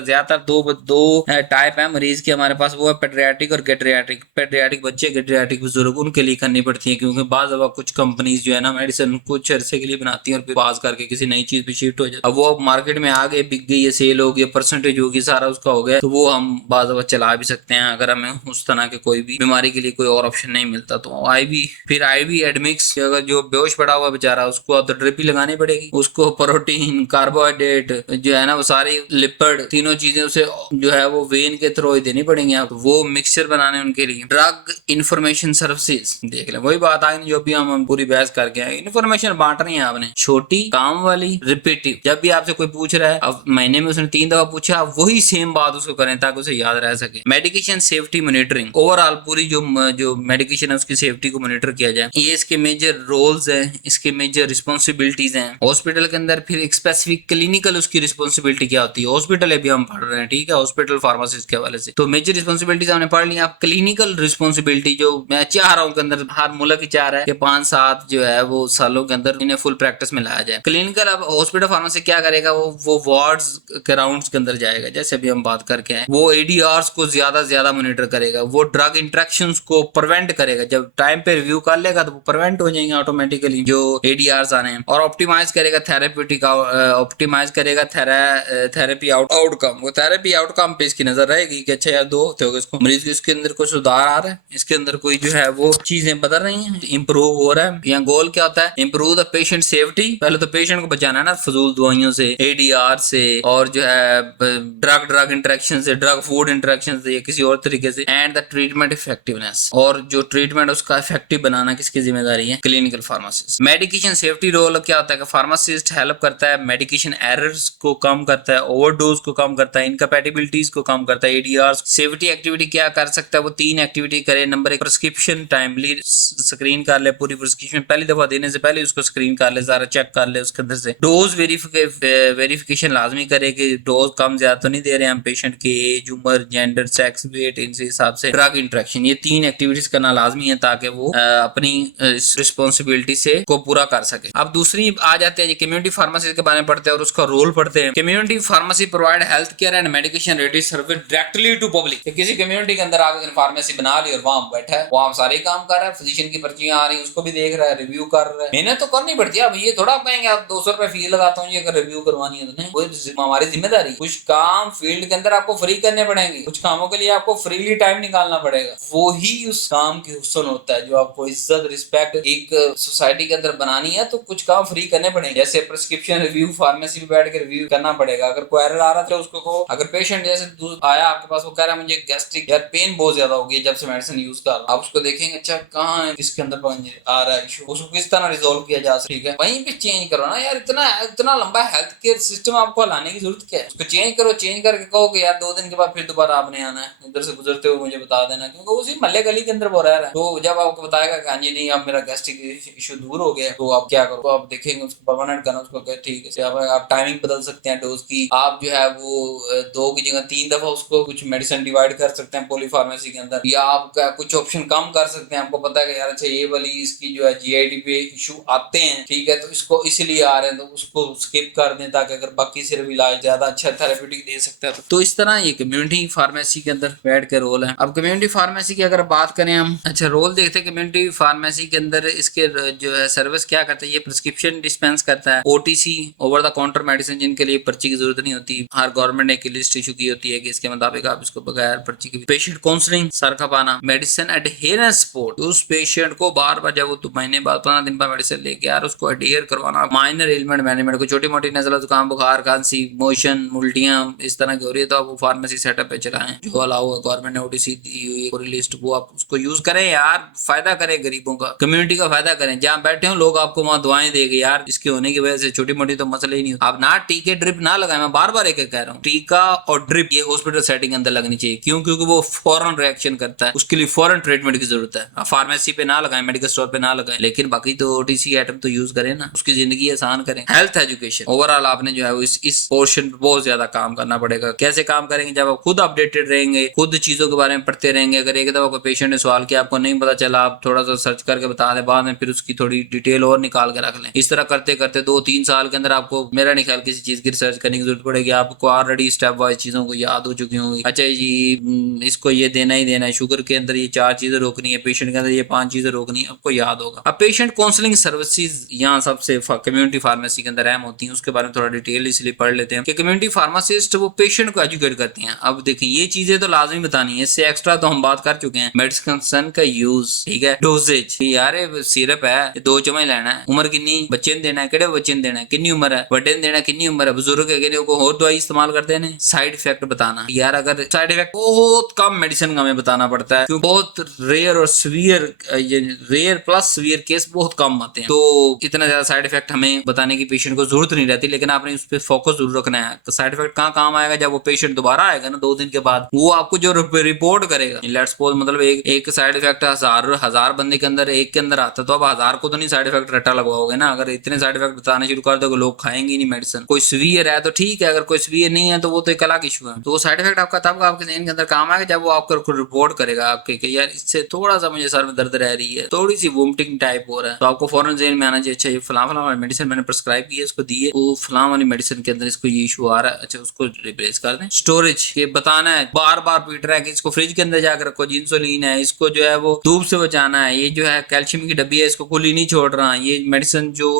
ज्यादातर दो टाइप है मरीज के हमारे पास, वो है पेडियाट्रिक और गेड्रियाट्रिक। पेडियाट्रिक बच्चे, गेड्रियाट्रिक बुजुर्ग, उनके लिए करनी पड़ती है क्योंकि बाज़ दफा कुछ कंपनीज जो है ना मेडिसिन कुछ अरसे के लिए बनाती है और फिर पास करके किसी नई चीज पे शिफ्ट हो जाती है। अब वो मार्केट में आ गए, बिक गई है, सेल हो गई, परसेंटेज होगी, सारा उसका हो गया, तो वो हम बाज़ दफा चला भी सकते हैं अगर हमें उस तरह के कोई भी बीमारी के लिए कोई और ऑप्शन नहीं मिलता। तो आईवी, फिर आईवी एडमिक्स, अगर जो बेहोश पड़ा हुआ बेचारा उसको अब तो ड्रिप ही लगानी पड़ेगी, उसको प्रोटीन, कार्बोहाइड्रेट जो है ना वो सारी लिपिड, तीनों चीजें उसे जो है वो वेन के थ्रू ही देनी पड़ेंगी। आप वो मिक्सचर बनाने उनके लिए। ड्रग इंफॉर्मेशन सर्विसेज देख ले, वही बात आई जो भी हम पूरी बहस करके आए, इन्फॉर्मेशन बांट रही है आपने, छोटी, काम वाली, रिपीटिव। जब भी आपसे कोई पूछ रहा है, अब महीने में उसने 3 दफा पूछा, आप वही सेम बात उसको करें ताकि उसे याद रह सके। मेडिकेशन सेफ्टी मॉनिटरिंग, ओवरऑल पूरी जो मेडिकेशन है उसकी सेफ्टी को मॉनिटर किया जाए। ये इसके मेजर रोल्स है, इसके मेजर रिस्पॉन्सिबिलिटीज हैं हॉस्पिटल के अंदर। फिर एक स्पेसिफिक क्लिनिकल उसकी रिस्पॉन्सिबिलिटी क्या होती है, हॉस्पिटल अभी हम पढ़ रहे हैं, ठीक है, हॉस्पिटल फार्मासिस्ट के हवाले से। तो मेजर रिस्पॉन्सिबिलिटीज हमने पढ़ ली। आप क्लिनिकल रिस्पॉन्सिबिलिटी जो मैं चाह रहा हूँ के अंदर हर मुल्क की चाह रहा है कि 5-7 जो है वो सालों के अंदर इन्हें फुल प्रैक्टिस में लाया जाए। क्लिनिकल अब हॉस्पिटल फार्मेसी क्या करेगा, वो वार्ड्स के राउंड्स के अंदर जाएगा, जैसे अभी हम बात करके आए। वो एडीआरस को ज्यादा मॉनिटर करेगा, वो ड्रग इंटरेक्शंस को प्रिवेंट करेगा। जब टाइम पे रिव्यू कर लेगा तो वो प्रिवेंट हो जाएंगे ऑटोमेटिकली जो एडीआरस आने हैं। और ऑप्टिमाइज करेगा थेरेप्यूटिक, ऑप्टिमाइज करेगा थेरेपी आउटकम। वो थेरेपी आउटकम पे इसकी नजर रहेगी कि अच्छा यार 2 हफ्ते हो गए इसको, मरीज को इसके अंदर कोई सुधार आ रहा है, इसके अंदर कोई जो है वो चीजें बदल रही हैं, इंप्रूव हो रहा है। यहाँ गोल क्या होता है, इंप्रूव द पेशेंट सेफ्टी। पहले तो पेशेंट को बचाना है ना फजूल दवाइयों से, एडीआर से, और जो है ड्रग इंटरेक्शन से, ड्रग फूड इंटरेक्शन से या किसी और तरीके से। एंड द ट्रीटमेंट इफेक्टिवनेस, और जो ट्रीटमेंट उसका इफेक्टिव बनाना किसकी जिम्मेदारी है, clinical pharmacist. Medication safety role क्या होता है कि फार्मासिस्ट हेल्प करता है मेडिकेशन एरर्स को कम करता है, ओवरडोज को कम करता है, इनकैपेबिलिटीज को कम करता है, एडीआर। सेफ्टी एक्टिविटी क्या कर सकता है, वो 3 एक्टिविटी करे। नंबर 1, प्रिस्क्रिप्शन टाइमली स्क्रीन कर ले, पूरी प्रिस्क्रिप्शन पहली दफा देने से पहले उसको स्क्रीन कर ले, सारा चेक कर ले उसके अंदर से। डोज वेरिफिकेशन लाजमी करे कि डोज कम ज्यादा तो नहीं दे रहे हैं हम पेशेंट के एज, उम्र, जेंडर, सेक्स, वेट, इनसे हिसाब से। ड्रग इंटरेक्शन, ये 3 एक्टिविटीज करना लाजमी है ताकि वो अपनी रिस्पॉन्सिबिलिटी से को पूरा कर सके। अब दूसरी आ जाते हैं कम्युनिटी फार्मेसी के बारे में पढ़ते हैं और उसका रोल पढ़ते हैं। Community pharmacy provide health care and medication ready service directly to public. किसी कम्युनिटी के अंदर आगे फार्मेसी बना ली और वहां बैठा है, वहां सारे काम कर रहा है, फिजिशियन की पर्चियां आ रही है उसको भी देख रहा है, रिव्यू कर रहा है। मेहनत तो करनी पड़ती है। अब ये थोड़ा कहेंगे आप 200 रुपए फीस लगाता हूँ ये अगर रिव्यू करवानी है तो नहीं, हमारी जिम्मेदारी। कुछ काम फील्ड के अंदर आपको फ्री करने पड़ेंगे, कुछ कामों के लिए आपको फ्रीली टाइम निकालना पड़ेगा, वो ही उस काम की हुस्न होता है जो आपको इज्जत, रिस्पेक्ट एक सोसाइटी के अंदर बनानी है। तो कुछ काम फ्री करने पड़ेंगे, जैसे प्रिस्क्रिप्शन रिव्यू, फार्मेसी में बैठ के रिव्यू करना पड़ेगा। अगर कोई एरर आ रहा था उसको को, अगर पेशेंट जैसे आया आपके पास, वो कह रहा है मुझे गैस्ट्रिक यार पेन बहुत ज्यादा हो गई जब से मेडिसिन यूज कर रहा हूं, आप उसको देखेंगे अच्छा कहाँ है, किसके अंदर आ रहा है इशू, उसको किस तरह रिजोल्व किया जा सकता है, ठीक है, वहीं पे चेंज करो ना यार। इतना लंबा हेल्थ केयर सिस्टम आपको लाने की जरूरत क्या है, उसको चेंज करो, चेंज करके कहो कि यार 2 दिन के बाद फिर दोबारा आपने आना है, इधर से गुजरते हुए मुझे बता देना, क्योंकि उसी महल्ले गली के अंदर वो रह रहा है। तो जब आपको बताएगा कि हाँ जी नहीं अब मेरा गैस्ट्रिक इशू दूर हो गया, तो आप क्या करो, तो आप देखेंगे उसको परमानेंट करना, उसको क्या ठीक है, आप टाइमिंग बदल सकते हैं डोज की, आप जो है वो 2 की जगह 3 दफा उसको कुछ मेडिसिन डिवाइड कर सकते हैं पॉलीफार्मेसी के अंदर, या आप कुछ ऑप्शन कम कर सकते हैं। आपको पता है कि यार अच्छा ये वाली इसकी जो है जीआईडी पे इशू आते हैं, ठीक है, तो इसको इसलिए आ रहे हैं तो उसको स्किप कर दें ताकि अगर बाकी सिर्फ इलाज ज्यादा अच्छा थेरेप्यूटिक दे सकता है। तो इस तरह ये कम्युनिटी फार्मेसी के अंदर बैठ के रोल है। अब कम्युनिटी फार्मेसी की अगर बात करें हम, अच्छा रोल देखते हैं कम्युनिटी फार्मेसी के अंदर, इसके जो है सर्विस क्या करता है, ये प्रिस्क्रिप्शन डिस्पेंस करता है, OTC over the counter medicine जिनके लिए पर्ची की जरूरत नहीं होती, हर गवर्नमेंट ने एक लिस्ट इशू की होती है कि इसके मुताबिक आप इसको बगैर पर्ची के। पेशेंट काउंसलिंग, सर खपाना, मेडिसिन एडहेरेंस सपोर्ट, उस पेशेंट को बार बार जब वो महीने बाद 15 दिन बाद मेडिसिन लेके कि यार उसको एडहियर करवाना। माइनर एलिमेंट मैनेजमेंट, को छोटी मोटी नज़ला जुकाम बुखार खांसी मोशन उल्टियां इस तरह की हो रही है तो आप वो फार्मेसी सेटअप पे चलाएं जो अलाउ है, गवर्नमेंट ने ओटीसी दी हुई है पूरी लिस्ट, वो आप उसको यूज करें यार, फायदा करें गरीबों का, कम्युनिटी का फायदा करें। जहाँ बैठे हो लोग आपको वहाँ दुआएं देंगे यार, इसके होने की वजह से छोटी मोटी तो मसले ही नहीं। आप ना टीके ड्रिप ना लगाए, मैं बार बार एक कह रहा हूँ, टीका और ड्रिप ये हॉस्पिटल सेटिंग के अंदर लगनी चाहिए। क्यों? क्योंकि वो फौरन रिएक्शन करता है, उसके लिए फौरन ट्रीटमेंट की जरूरत है। आप फार्मेसी पे ना लगाएं, मेडिकल स्टोर पे ना लगाएं, लेकिन बाकी तो ओटीसी आइटम तो यूज करें ना, उसकी जिंदगी आसान करें। हेल्थ एजुकेशन ओवरऑल आपने जो है वो इस पोर्शन पे बहुत ज्यादा काम करना पड़ेगा। कैसे काम करेंगे? जब आप खुद अपडेटेड रहेंगे, खुद चीजों के बारे में पढ़ते रहेंगे। अगर एक दफा कोई पेशेंट ने सवाल किया, आपको नहीं पता चला, आप थोड़ा सा सर्च करके बता दें, बाद में फिर उसकी थोड़ी डिटेल और निकाल के रख लें। इस तरह करते करते 2-3 साल के अंदर आपको, मेरा नहीं ख्याल किसी चीज की रिसर्च करने की जरूरत पड़ेगी। आपको ऑलरेडी स्टेप वाइज चीजों को याद हो चुकी होंगी। अच्छा जी इसको ये देना ही देना है, शुगर के अंदर ये 4 चीजें रोकनी है, पेशेंट के अंदर ये 5 चीजें रोकनी है, आपको याद होगा। अब पेशेंट काउंसलिंग सर्विसेज यहाँ सबसे कम्युनिटी फार्मेसी के अंदर अहम होती है, उसके बारे में थोड़ा डिटेल इसलिए पढ़ लेते हैं कि कम्युनिटी फार्मासिस्ट वो पेशेंट को एजुकेट करती हैं। अब देखिए ये चीजें तो लाजमी बतानी है, इससे एक्स्ट्रा तो हम बात कर चुके हैं। मेडिसिन का यूज, ठीक है, डोजेज, यार सिरप है 2 चम्मच लेना है, उम्र कितनी, बच्चे ने देना है, केड़े बच्चे ने देना है, कितनी उम्र है, बड़े ने देना है, कितनी उम्र है, बुजुर्ग है कि को और दवाई इस्तेमाल करते हैं। साइड इफेक्ट बताना, यार अगर साइड इफेक्ट बहुत कम मेडिसिन का हमें बताना पड़ता है, क्योंकि बहुत रेयर और severe, rear plus severe case बहुत कम आते हैं, तो इतना ज्यादा साइड इफेक्ट हमें बताने की पेशेंट को जरूरत नहीं रहती। लेकिन आपने उस पर फोकस जरूर रखना है। साइड इफेक्ट कहाँ काम आएगा? जब वो पेशेंट दोबारा आएगा ना 2 दिन के बाद, वो आपको जो रिपोर्ट करेगा, लेट्स सपोज मतलब एक साइड इफेक्ट हजार बंदे के अंदर एक के अंदर आता, तो अब 1000 को तो नहीं साइड इफेक्ट रट्टा लगवाओगे ना। अगर इतने साइड इफेक्ट बताने शुरू कर दोगे, लोग खाएंगे नहीं मेडिसिन। कोई सीवियर है तो ठीक है, अगर कोई सीवियर नहीं है तो वो तो एक अलग इशू है। तो वो साइड इफेक्ट आपका तब आपके ज़हन के अंदर काम आएगा जब वो आपको रिपोर्ट करेगा आपके कि यार इससे थोड़ा सा मुझे सर में दर्द रह रही है, थोड़ी सी वोमिटिंग टाइप हो रहा है, तो आपको फौरन ज़हन में आना चाहिए, अच्छा ये फलां वाली मेडिसिन मैंने प्रिस्क्राइब की है, इसको दी है, वो फलां वाली मेडिसिन के अंदर इसको ये इशू आ रहा है, अच्छा उसको रिप्लेस कर दें। स्टोरेज ये बताना है, बार बार पीट रहा है कि इसको फ्रिज के अंदर जाकर रखो, इंसुलिन है, इसको जो है वो धूप से बचाना है, ये जो है कैल्शियम की डब्बी है इसको खुली नहीं छोड़ रहा, ये मेडिसिन जो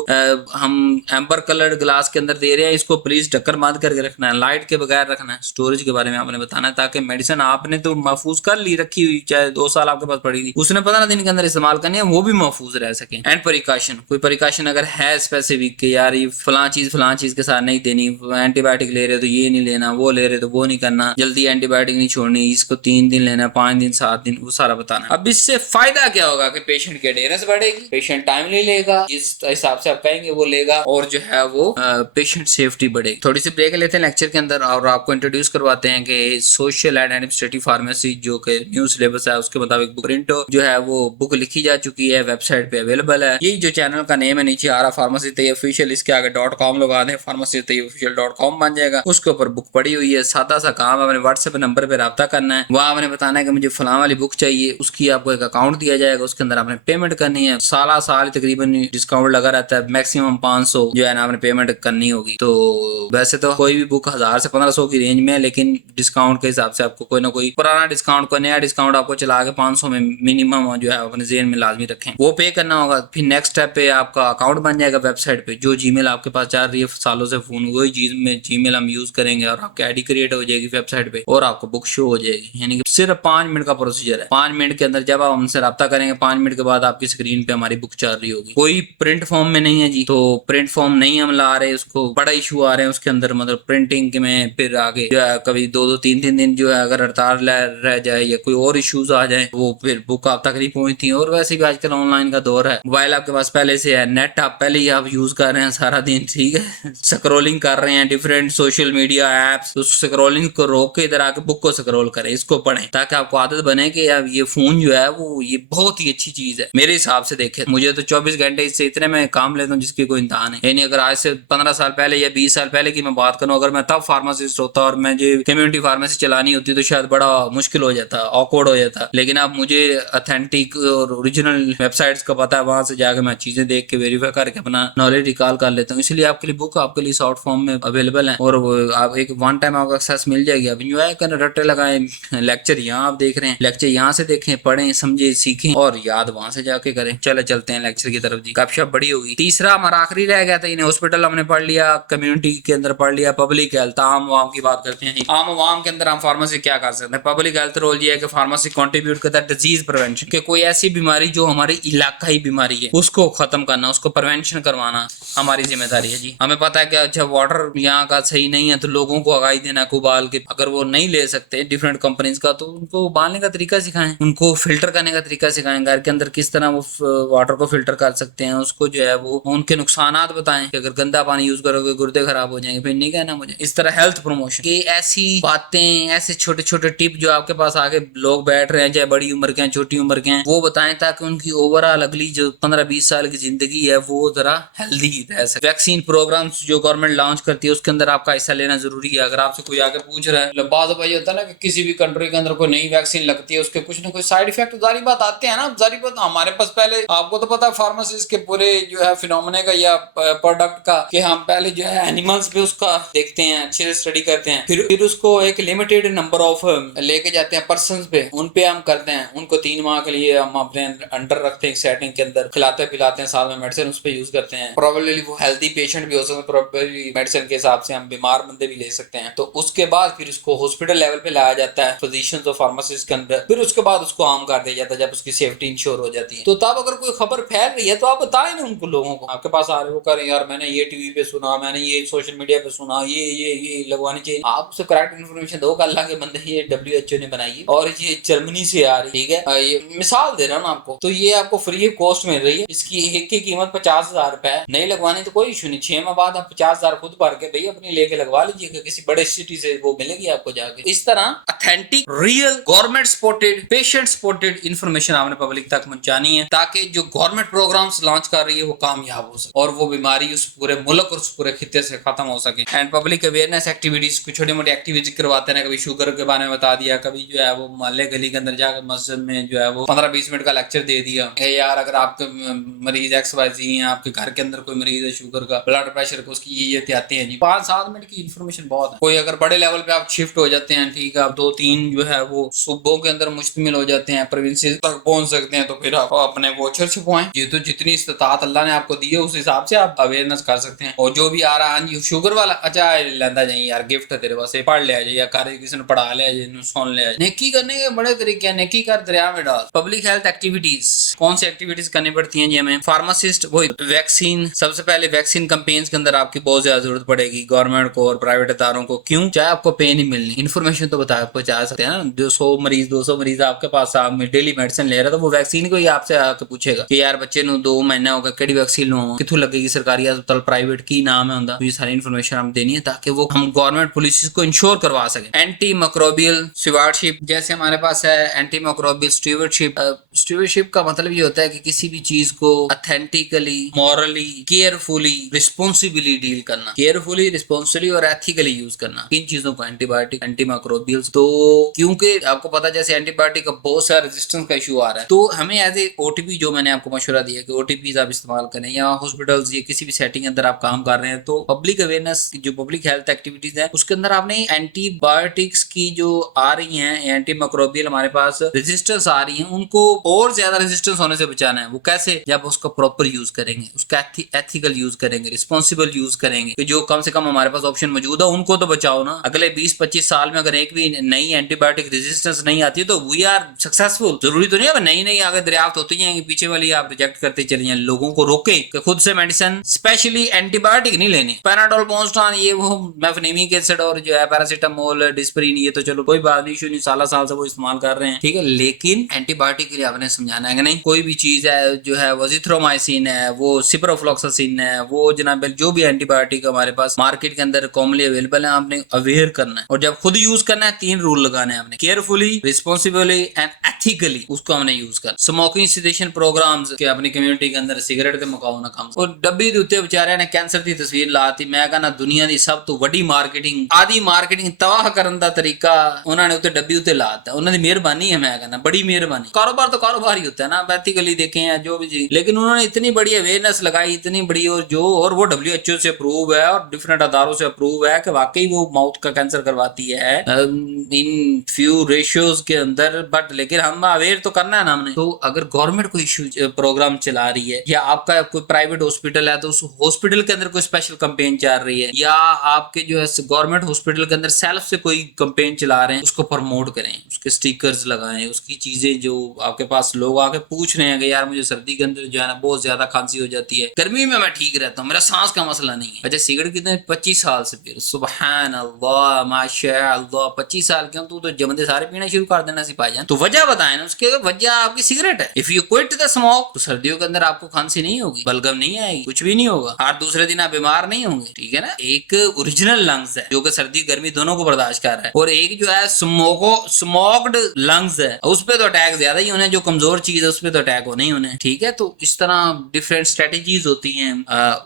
हम एम्बर कलर्ड ग्लास के अंदर दे रहे हैं इसको प्लीज ढक्कन बांध करके रखना है, लाइट के बगैर रखना है। स्टोरेज के बारे में आपने बताना है, ताकि मेडिसिन आपने तो महफूज कर ली, रखी हुई, चाहे 2 साल आपके पास पड़ी थी, उसने 15 दिन के अंदर इस्तेमाल करनी है, वो भी महफूज रह सके। एंड प्रिकॉशन, कोई प्रिकॉशन अगर है स्पेसिफिक कि यार ये फलां चीज के साथ नहीं देनी, एंटीबायोटिक ले रहे हो तो ये नहीं लेना, वो ले रहे तो वो नहीं करना, जल्दी एंटीबायोटिक नहीं छोड़नी, इसको 3 दिन लेना, 5 दिन, 7 दिन, वो सारा बताना। अब इससे फायदा क्या होगा कि पेशेंट की अडेरेंस बढ़ेगी, पेशेंट टाइमली लेगा, जिस हिसाब से आप कहेंगे वो लेगा, और जो है वो पेशेंट सेफ्टी बढ़ेगी। थोड़ी सी ब्रेक लेते हैं लेक्चर के अंदर और आपको इंट्रोड्यूस करवाते हैं कि सोशल एंड एडमिनिस्ट्रेटिव फार्मेसी जो कि न्यू सिलेबस है उसके मुताबिक प्रिंट जो है वो बुक लिखी जा चुकी है, वेबसाइट पे अवेलेबल है। यही जो चैनल का नेम है नीचे आ रहा फार्मेसी तैयब ऑफिशियल, इसके आगे .com लगा दें, फार्मेसी तैयब ऑफिशियल .com बन जाएगा। उसके ऊपर बुक पड़ी हुई है, सादा सा काम है, अपने व्हाट्सएप नंबर पे रब्ता करना है, वहाँ आपने बताना है कि मुझे फलां वाली बुक चाहिए, उसकी आपको एक अकाउंट दिया जाएगा, उसके अंदर आपने पेमेंट करनी है। साल तकरीबन डिस्काउंट लगा रहता है, मैक्सिमम 500 जो है ना आपने पेमेंट करनी होगी। तो वैसे तो कोई भी बुक 1000 से 1500 की रेंज में है, लेकिन डिस्काउंट के हिसाब से आपको कोई ना कोई पुराना डिस्काउंट, कोई नया डिस्काउंट आपको चला के 500 में मिनिमम जो है अपने जेन में लाजमी रखें, वो पे करना होगा। फिर नेक्स्ट स्टेप पे आपका अकाउंट बन जाएगा वेबसाइट पे, जो जीमेल आपके पास चल रही है सालों से फोन, वही जीमेल हम यूज करेंगे और आपकी आईडी क्रिएट हो जाएगी वेबसाइट पे और आपको बुक शो हो जाएगी। यानी कि सिर्फ 5 मिनट का प्रोसीजर है। 5 मिनट के अंदर जब आप हमसे रब्ता करेंगे, 5 मिनट के बाद आपकी स्क्रीन पे हमारी बुक चल रही होगी। कोई प्रिंट फॉर्म में नहीं है जी, तो प्रिंट फॉर्म नहीं हम ला रहे, उसको बड़ा इशू आ रहे हैं उसके अंदर, मतलब प्रिंटिंग में फिर आगे जो है कभी 2-2 3-3 दिन जो है अगर हड़ताल रह जाए या कोई और इश्यूज आ जाए, वो फिर बुक आप तक नहीं पहुंचती। और वैसे भी आजकल ऑनलाइन का दौर है, मोबाइल आपके पास पहले से है, नेट आप पहले ही आप यूज कर रहे हैं सारा दिन, ठीक है, स्क्रॉलिंग कर रहे हैं डिफरेंट सोशल मीडिया एप्स, उस स्क्रॉलिंग को रोक के इधर आके बुक को स्क्रॉल करें, इसको पढ़ें, ताकि आपको आदत बने कि यार ये फोन जो है वो ये बहुत ही अच्छी चीज है मेरे हिसाब से। देखे मुझे तो 24 घंटे इससे इतने में काम लेता हूँ जिसकी कोई इंतहा नहीं। यानी अगर आज से 15 साल पहले या 20 साल पहले की मैं बात करूँ, अगर मैं तब फार्मासिस्ट होता और मैं जो कम्युनिटी फार्मेसी चलानी होती तो शायद बड़ा मुश्किल हो जाता, ऑकवर्ड हो जाता। लेकिन अब मुझे ऑथेंटिक और ओरिजिनल वेबसाइट्स का पता है, वहां से जाकर मैं चीजें देख के वेरीफाई करके अपना नॉलेज रिकॉल कर लेता हूँ। इसलिए आपके लिए बुक आपके लिए शॉर्ट फॉर्म में अवेलेबल है और आप एक वन टाइम आपको एक्सेस मिल जाएगी। अब इंजॉय करें, रट्टे लगाएं, लेक्चर यहाँ आप देख रहे हैं, लेक्चर यहाँ से देखें, पढ़ें, समझे, सीखें और याद वहां से जाके करें। चलते हैं लेक्चर की तरफ जी, गपशप बड़ी होगी। तीसरा हमारा आखिरी रह गया था, इन्हें हॉस्पिटल हमने पढ़ लिया, कम्युनिटी के अंदर पढ़ लिया, पब्लिक हेल्थ, आम आवाम की बात करते हैं। आम आवाम के अंदर हम फार्मेसी क्या कर सकते हैं? पब्लिक हेल्थ रोल ये है कि फार्मेसी कंट्रीब्यूट करता है डिजीज प्रिवेंशन, कि कोई ऐसी बीमारी जो हमारी इलाकाई बीमारी है उसको खत्म करना, उसको प्रिवेंशन करवाना हमारी जिम्मेदारी है जी। हमें पता है कि अच्छा वाटर यहाँ का सही नहीं है तो लोगों को आगाही देना को उबाल के, अगर वो नहीं ले सकते डिफरेंट कंपनीज का तो उनको उबालने का तरीका सिखाएं, उनको फिल्टर करने का तरीका सिखाएं, घर के अंदर किस तरह वो वाटर को फिल्टर कर सकते हैं, उसको जो है वो उनके नुकसानात बताएं कि अगर गंदा पानी यूज करोगे गुर्दे खराब हो जाएंगे, फिर नहीं कहना मुझे। इस तरह हेल्थ प्रमोशन की ऐसी बातें, ऐसे छोटे छोटे टिप जो आपके पास आगे लोग बैठ रहे हैं, चाहे बड़ी उम्र के हैं छोटी उम्र के हैं, वो बताएं ताकि उनकी ओवरऑल अगली जो 15-20 साल की जिंदगी है वो जरा हेल्दी रह सके। वैक्सीन प्रोग्राम्स जो गवर्नमेंट लॉन्च करती है उसके अंदर आपका हिस्सा लेना जरूरी है। अगर आपसे कोई आके पूछ रहा है, बाद भाई होता है ना कि किसी भी कंट्री के अंदर कोई नई वैक्सीन लगती है उसके कुछ ना कुछ साइड इफेक्ट जारी बात आते हैं ना, जारी बात हमारे पास पहले आपको तो पता है फार्मासिस्ट के पूरे जो है फिनोमेना का या प्रोडक्ट का कि हम पहले जो है एनिमल्स पे उसका देखते हैं, अच्छे से स्टडी करते हैं, फिर उसको एक लिमिटेड नंबर ऑफ लेके जाते हैं पर्सन पे, उन पे हम करते हैं, उनको 3 माह के लिए हम अपने अंडर रखते हैं सेटिंग के अंदर, खिलाते पिलाते हैं, साथ में मेडिसिन उस पे यूज करते हैं। प्रोबेबली वो हेल्दी पेशेंट भी हो सकते हैं, प्रोबेबली मेडिसिन के हिसाब से हम बीमार बंदे भी ले सकते हैं। तो उसके बाद फिर उसको हॉस्पिटल लेवल पे लाया जाता है फिजिशियंस और फार्मासिस्ट के अंदर, फिर उसके बाद उसको आम कर दिया जाता है जब उसकी सेफ्टी इंश्योर हो जाती है। तो तब अगर कोई खबर फैल रही है तो आप बताएं ना उनको, लोगों को आपके पास आ रहे हो करें यार मैंने ये टीवी पे सुना, मैंने ये सोशल मीडिया पे सुना, ये लगवानी चाहिए। आप उससे करेक्ट इन्फॉर्मेशन दो, अल्लाह के बंदे ये WHO ने बनाई है और ये जर्मनी से आ रही, ठीक है, ये मिसाल दे रहा हूँ आपको, तो ये आपको फ्री कॉस्ट मिल रही है। इसकी एक की कीमत 50,000 रुपए है। नहीं लगवानी तो कोई इशू नहीं, 6 माह बाद आप 50,000 खुद भर के भैया अपनी लेके लगवा लीजिए, किसी बड़े सिटी से वो मिलेगी आपको जाके। इस तरह authentic, real, government supported, patient supported information आपने पब्लिक तक पहुंचानी है ताकि जो गवर्नमेंट प्रोग्राम्स लॉन्च कर रही है वो कामयाब हो सके और वो बीमारी उस पूरे मुल्क और उस पूरे खिते से खत्म हो सके। एंड पब्लिक अवेयरनेस एक्टिविटीज, कुछ छोटी मोटी एक्टिविटीज करवाते हैं, कभी शुगर के बारे में बता दिया, कभी जो है वो मोहल्ले गली के अंदर जाकर मस्जिद में जो है वो 15-20 मिनट का लेक्चर दे दिया, यार अगर आपके मरीज XYZ हैं, आपके घर के अंदर कोई मरीज है शुगर का, ब्लड प्रेशर को, उसकी ये एहतियातें हैं जी। 5-7 मिनट की इन्फॉर्मेशन बहुत है। कोई अगर बड़े लेवल पे आप शिफ्ट हो जाते हैं, ठीक है, आप 2-3 जो है वो सूबों के अंदर मुश्तमिल हो जाते हैं, प्रोविंसेस तक पहुंच सकते हैं, तो फिर आप अपने वॉचर छुपवाएं, ये तो जितनी इस्तात अल्लाह ने आपको दी है उस हिसाब से आप अवेयरनेस कर सकते हैं। और जो भी आ रहा है शुगर वाला, अच्छा लेंदा जाइए यार, गिफ्ट है तेरे पास, पढ़ लिया जाए या कार्य किसी ने पढ़ा लिया जाए, सुन लिया जाए। नेकी करने के बड़े तरीके हैं, नेकी कर दरिया में डाल। पब्लिक हेल्थ एक्टिविटीज, कौन सी एक्टिविटीज करनी पड़ती हैं जी हमें? फार्मासिस्ट, वही वैक्सीन, सबसे पहले वैक्सीन कैंपेन्स के अंदर आपकी बहुत ज्यादा जरूरत पड़ेगी गवर्नमेंट को और प्राइवेट इदारों को। क्यों? चाहे आपको पे नहीं मिलनी, इन्फॉर्मेशन तो बता पहुंचा सकते हैं ना। जो 100 मरीज 200 मरीज आपके पास डेली मेडिसिन ले रहा है तो वो वैक्सीन को ही आपसे आके पूछेगा कि यार बच्चे नु 2 महीने हो गए, केड़ी वैक्सीन लो, किथों लगेगी, सरकारी अस्पताल, प्राइवेट, की नाम है उनका। तो ये सारी इन्फॉर्मेशन हम देनी है ताकि वो हम गवर्नमेंट पॉलिसीज को इंश्योर करवा सके। एंटी माइक्रोबियल स्टीवर्डशिप, जैसे हमारे पास है एंटी माइक्रोबियल स्टीवर्डशिप। स्टीवर्डशिप का मतलब ये होता है कि किसी भी चीज को authentically, morally, carefully, responsibly deal करना, केयरफुली, रिस्पॉन्सिबली और एथिकली यूज करना इन चीजों को, एंटीबायोटिक, एंटी माइक्रोबियल्स। तो क्योंकि आपको पता है जैसे एंटीबायोटिक का बहुत सारा रेजिस्टेंस का इशू आ रहा है, तो हमें एज ए OTP जो मैंने आपको मशवरा दिया कि OTPs आप इस्तेमाल करें, या हॉस्पिटल्स या किसी भी सेटिंग के अंदर आप काम कर रहे हैं तो पब्लिक अवेयरनेस जो पब्लिक हेल्थ एक्टिविटीज है उसके अंदर आपने एंटीबायोटिक्स की जो आ रही हैं, एंटी माइक्रोबियल हमारे पास रेजिस्टेंस आ रही हैं, उनको और ज्यादा रेजिस्टेंस होने से बचाना है। वो कैसे? जब उसका प्रॉपर यूज करेंगे, उसका एथिकल यूज करेंगे, रिस्पॉन्सिबल यूज करेंगे, कि जो कम से कम हमारे पास ऑप्शन मौजूद है उनको तो बचाओ ना। अगले 20-25 साल में अगर एक भी नई एंटीबायोटिक रेजिस्टेंस नहीं आती तो वी आर सक्सेसफुल। जरूरी तो नहीं है नई आगे दरियाफ्त होती जाएंगी, पीछे वाली आप रिजेक्ट करते चले जाए। लोगों को रोके कि खुद से मेडिसिन, स्पेशली एंटीबायोटिक नहीं लेनी। पैराडोल, बोस्टन, ये वो मेफनिमिक एसिड और जो है पैरासीटामोल, डिस्प्रिन, ये तो चलो कोई बात नहीं, इशू नहीं, साल से वो इस्तेमाल कर रहे हैं, ठीक है। लेकिन एंटीबायोटिक के लिए आपने समझाना है कि नहीं, कोई भी चीज है जो है वो जिथ्रोमाइसिन है, वो सिप्रोफ्लॉक्सासिन है, वो जनाब जो भी एंटीबायोटिक हमारे पास मार्केट के अंदर कॉमनली अवेलेबल है, आपने अवेयर करना है। और जब खुद यूज करना है 3 रूल लगाने हैं आपने, केयरफुली, रिस्पॉन्सिबली एंड एथिकली, उसको हमने यूज करना। स्मोकिंग सेडेशन प्रोग्राम्स के अपनी कम्युनिटी के अंदर सिगरेट के मुकाओ ना कम। और डब्बी दे उत्ते बेचारे ने कैंसर की तस्वीर लाती। मैं कहना दुनिया की सब तो वड्डी मार्केटिंग, आधी मार्केटिंग तबाह करने का तरीका उन्होंने उत्ते डब्बी उत्ते लाता। उन्होंने मेहरबानी है, मैं कहना बड़ी मेहरबानी। कारोबार तो कारोबार ही होता है ना, एथिकली देखें या जो भी चीज, लेकिन उन्होंने इतनी बड़ी अवेयरनेस लगाई, इतनी बड़ी, और वो WHO से अप्रूव है और डिफरेंट अदारों से अप्रूव है कि वाकई वो माउथ का कैंसर करवाती है इन फ्यू रेशियोज के अंदर। बट लेकिन हम हम अवेयर तो करना है ना हमने। तो अगर गवर्नमेंट कोई इशू प्रोग्राम चला रही है या आपका कोई प्राइवेट हॉस्पिटल है तो उस हॉस्पिटल के अंदर कोई स्पेशल कैंपेन चल रही है या आपके जो है गवर्नमेंट हॉस्पिटल के अंदर सेल्फ से कोई कैंपेन चला रहे हैं, उसको प्रमोट करें, उसके स्टिकर्स लगाएं, उसकी चीजें जो आपके पास लोग आके पूछ रहे हैं कि यार मुझे सर्दी के अंदर जो है ना बहुत ज्यादा खांसी हो जाती है, गर्मी में मैं ठीक रहता हूँ, मेरा सांस का मसला नहीं है। अच्छा सिगरेट कितने 25 साल से पी, सुबहान अल्लाह माशाअल्लाह 25 साल के तू तो जमदे सारे पीना शुरू कर देना सी भाईजान। तो वजह बताए ना उसके, वजह आपकी सिगरेट है। If you quit the smoke तो सर्दियों के अंदर आपको खांसी नहीं होगी, बलगम नहीं आएगी, कुछ भी नहीं होगा, और दूसरे दिन आप बीमार नहीं होंगे, ठीक है ना। एक ओरिजिनल लंग्स है जो कि सर्दी गर्मी दोनों को बर्दाश्त कर रहा है, और एक जो है स्मोक्ड लंग्स है, उस पे तो अटैक ज्यादा ही होने, जो कमजोर चीज है उस पे तो अटैक होने ही होने, ठीक है। तो इस तरह डिफरेंट स्ट्रेटेजीज होती हैं,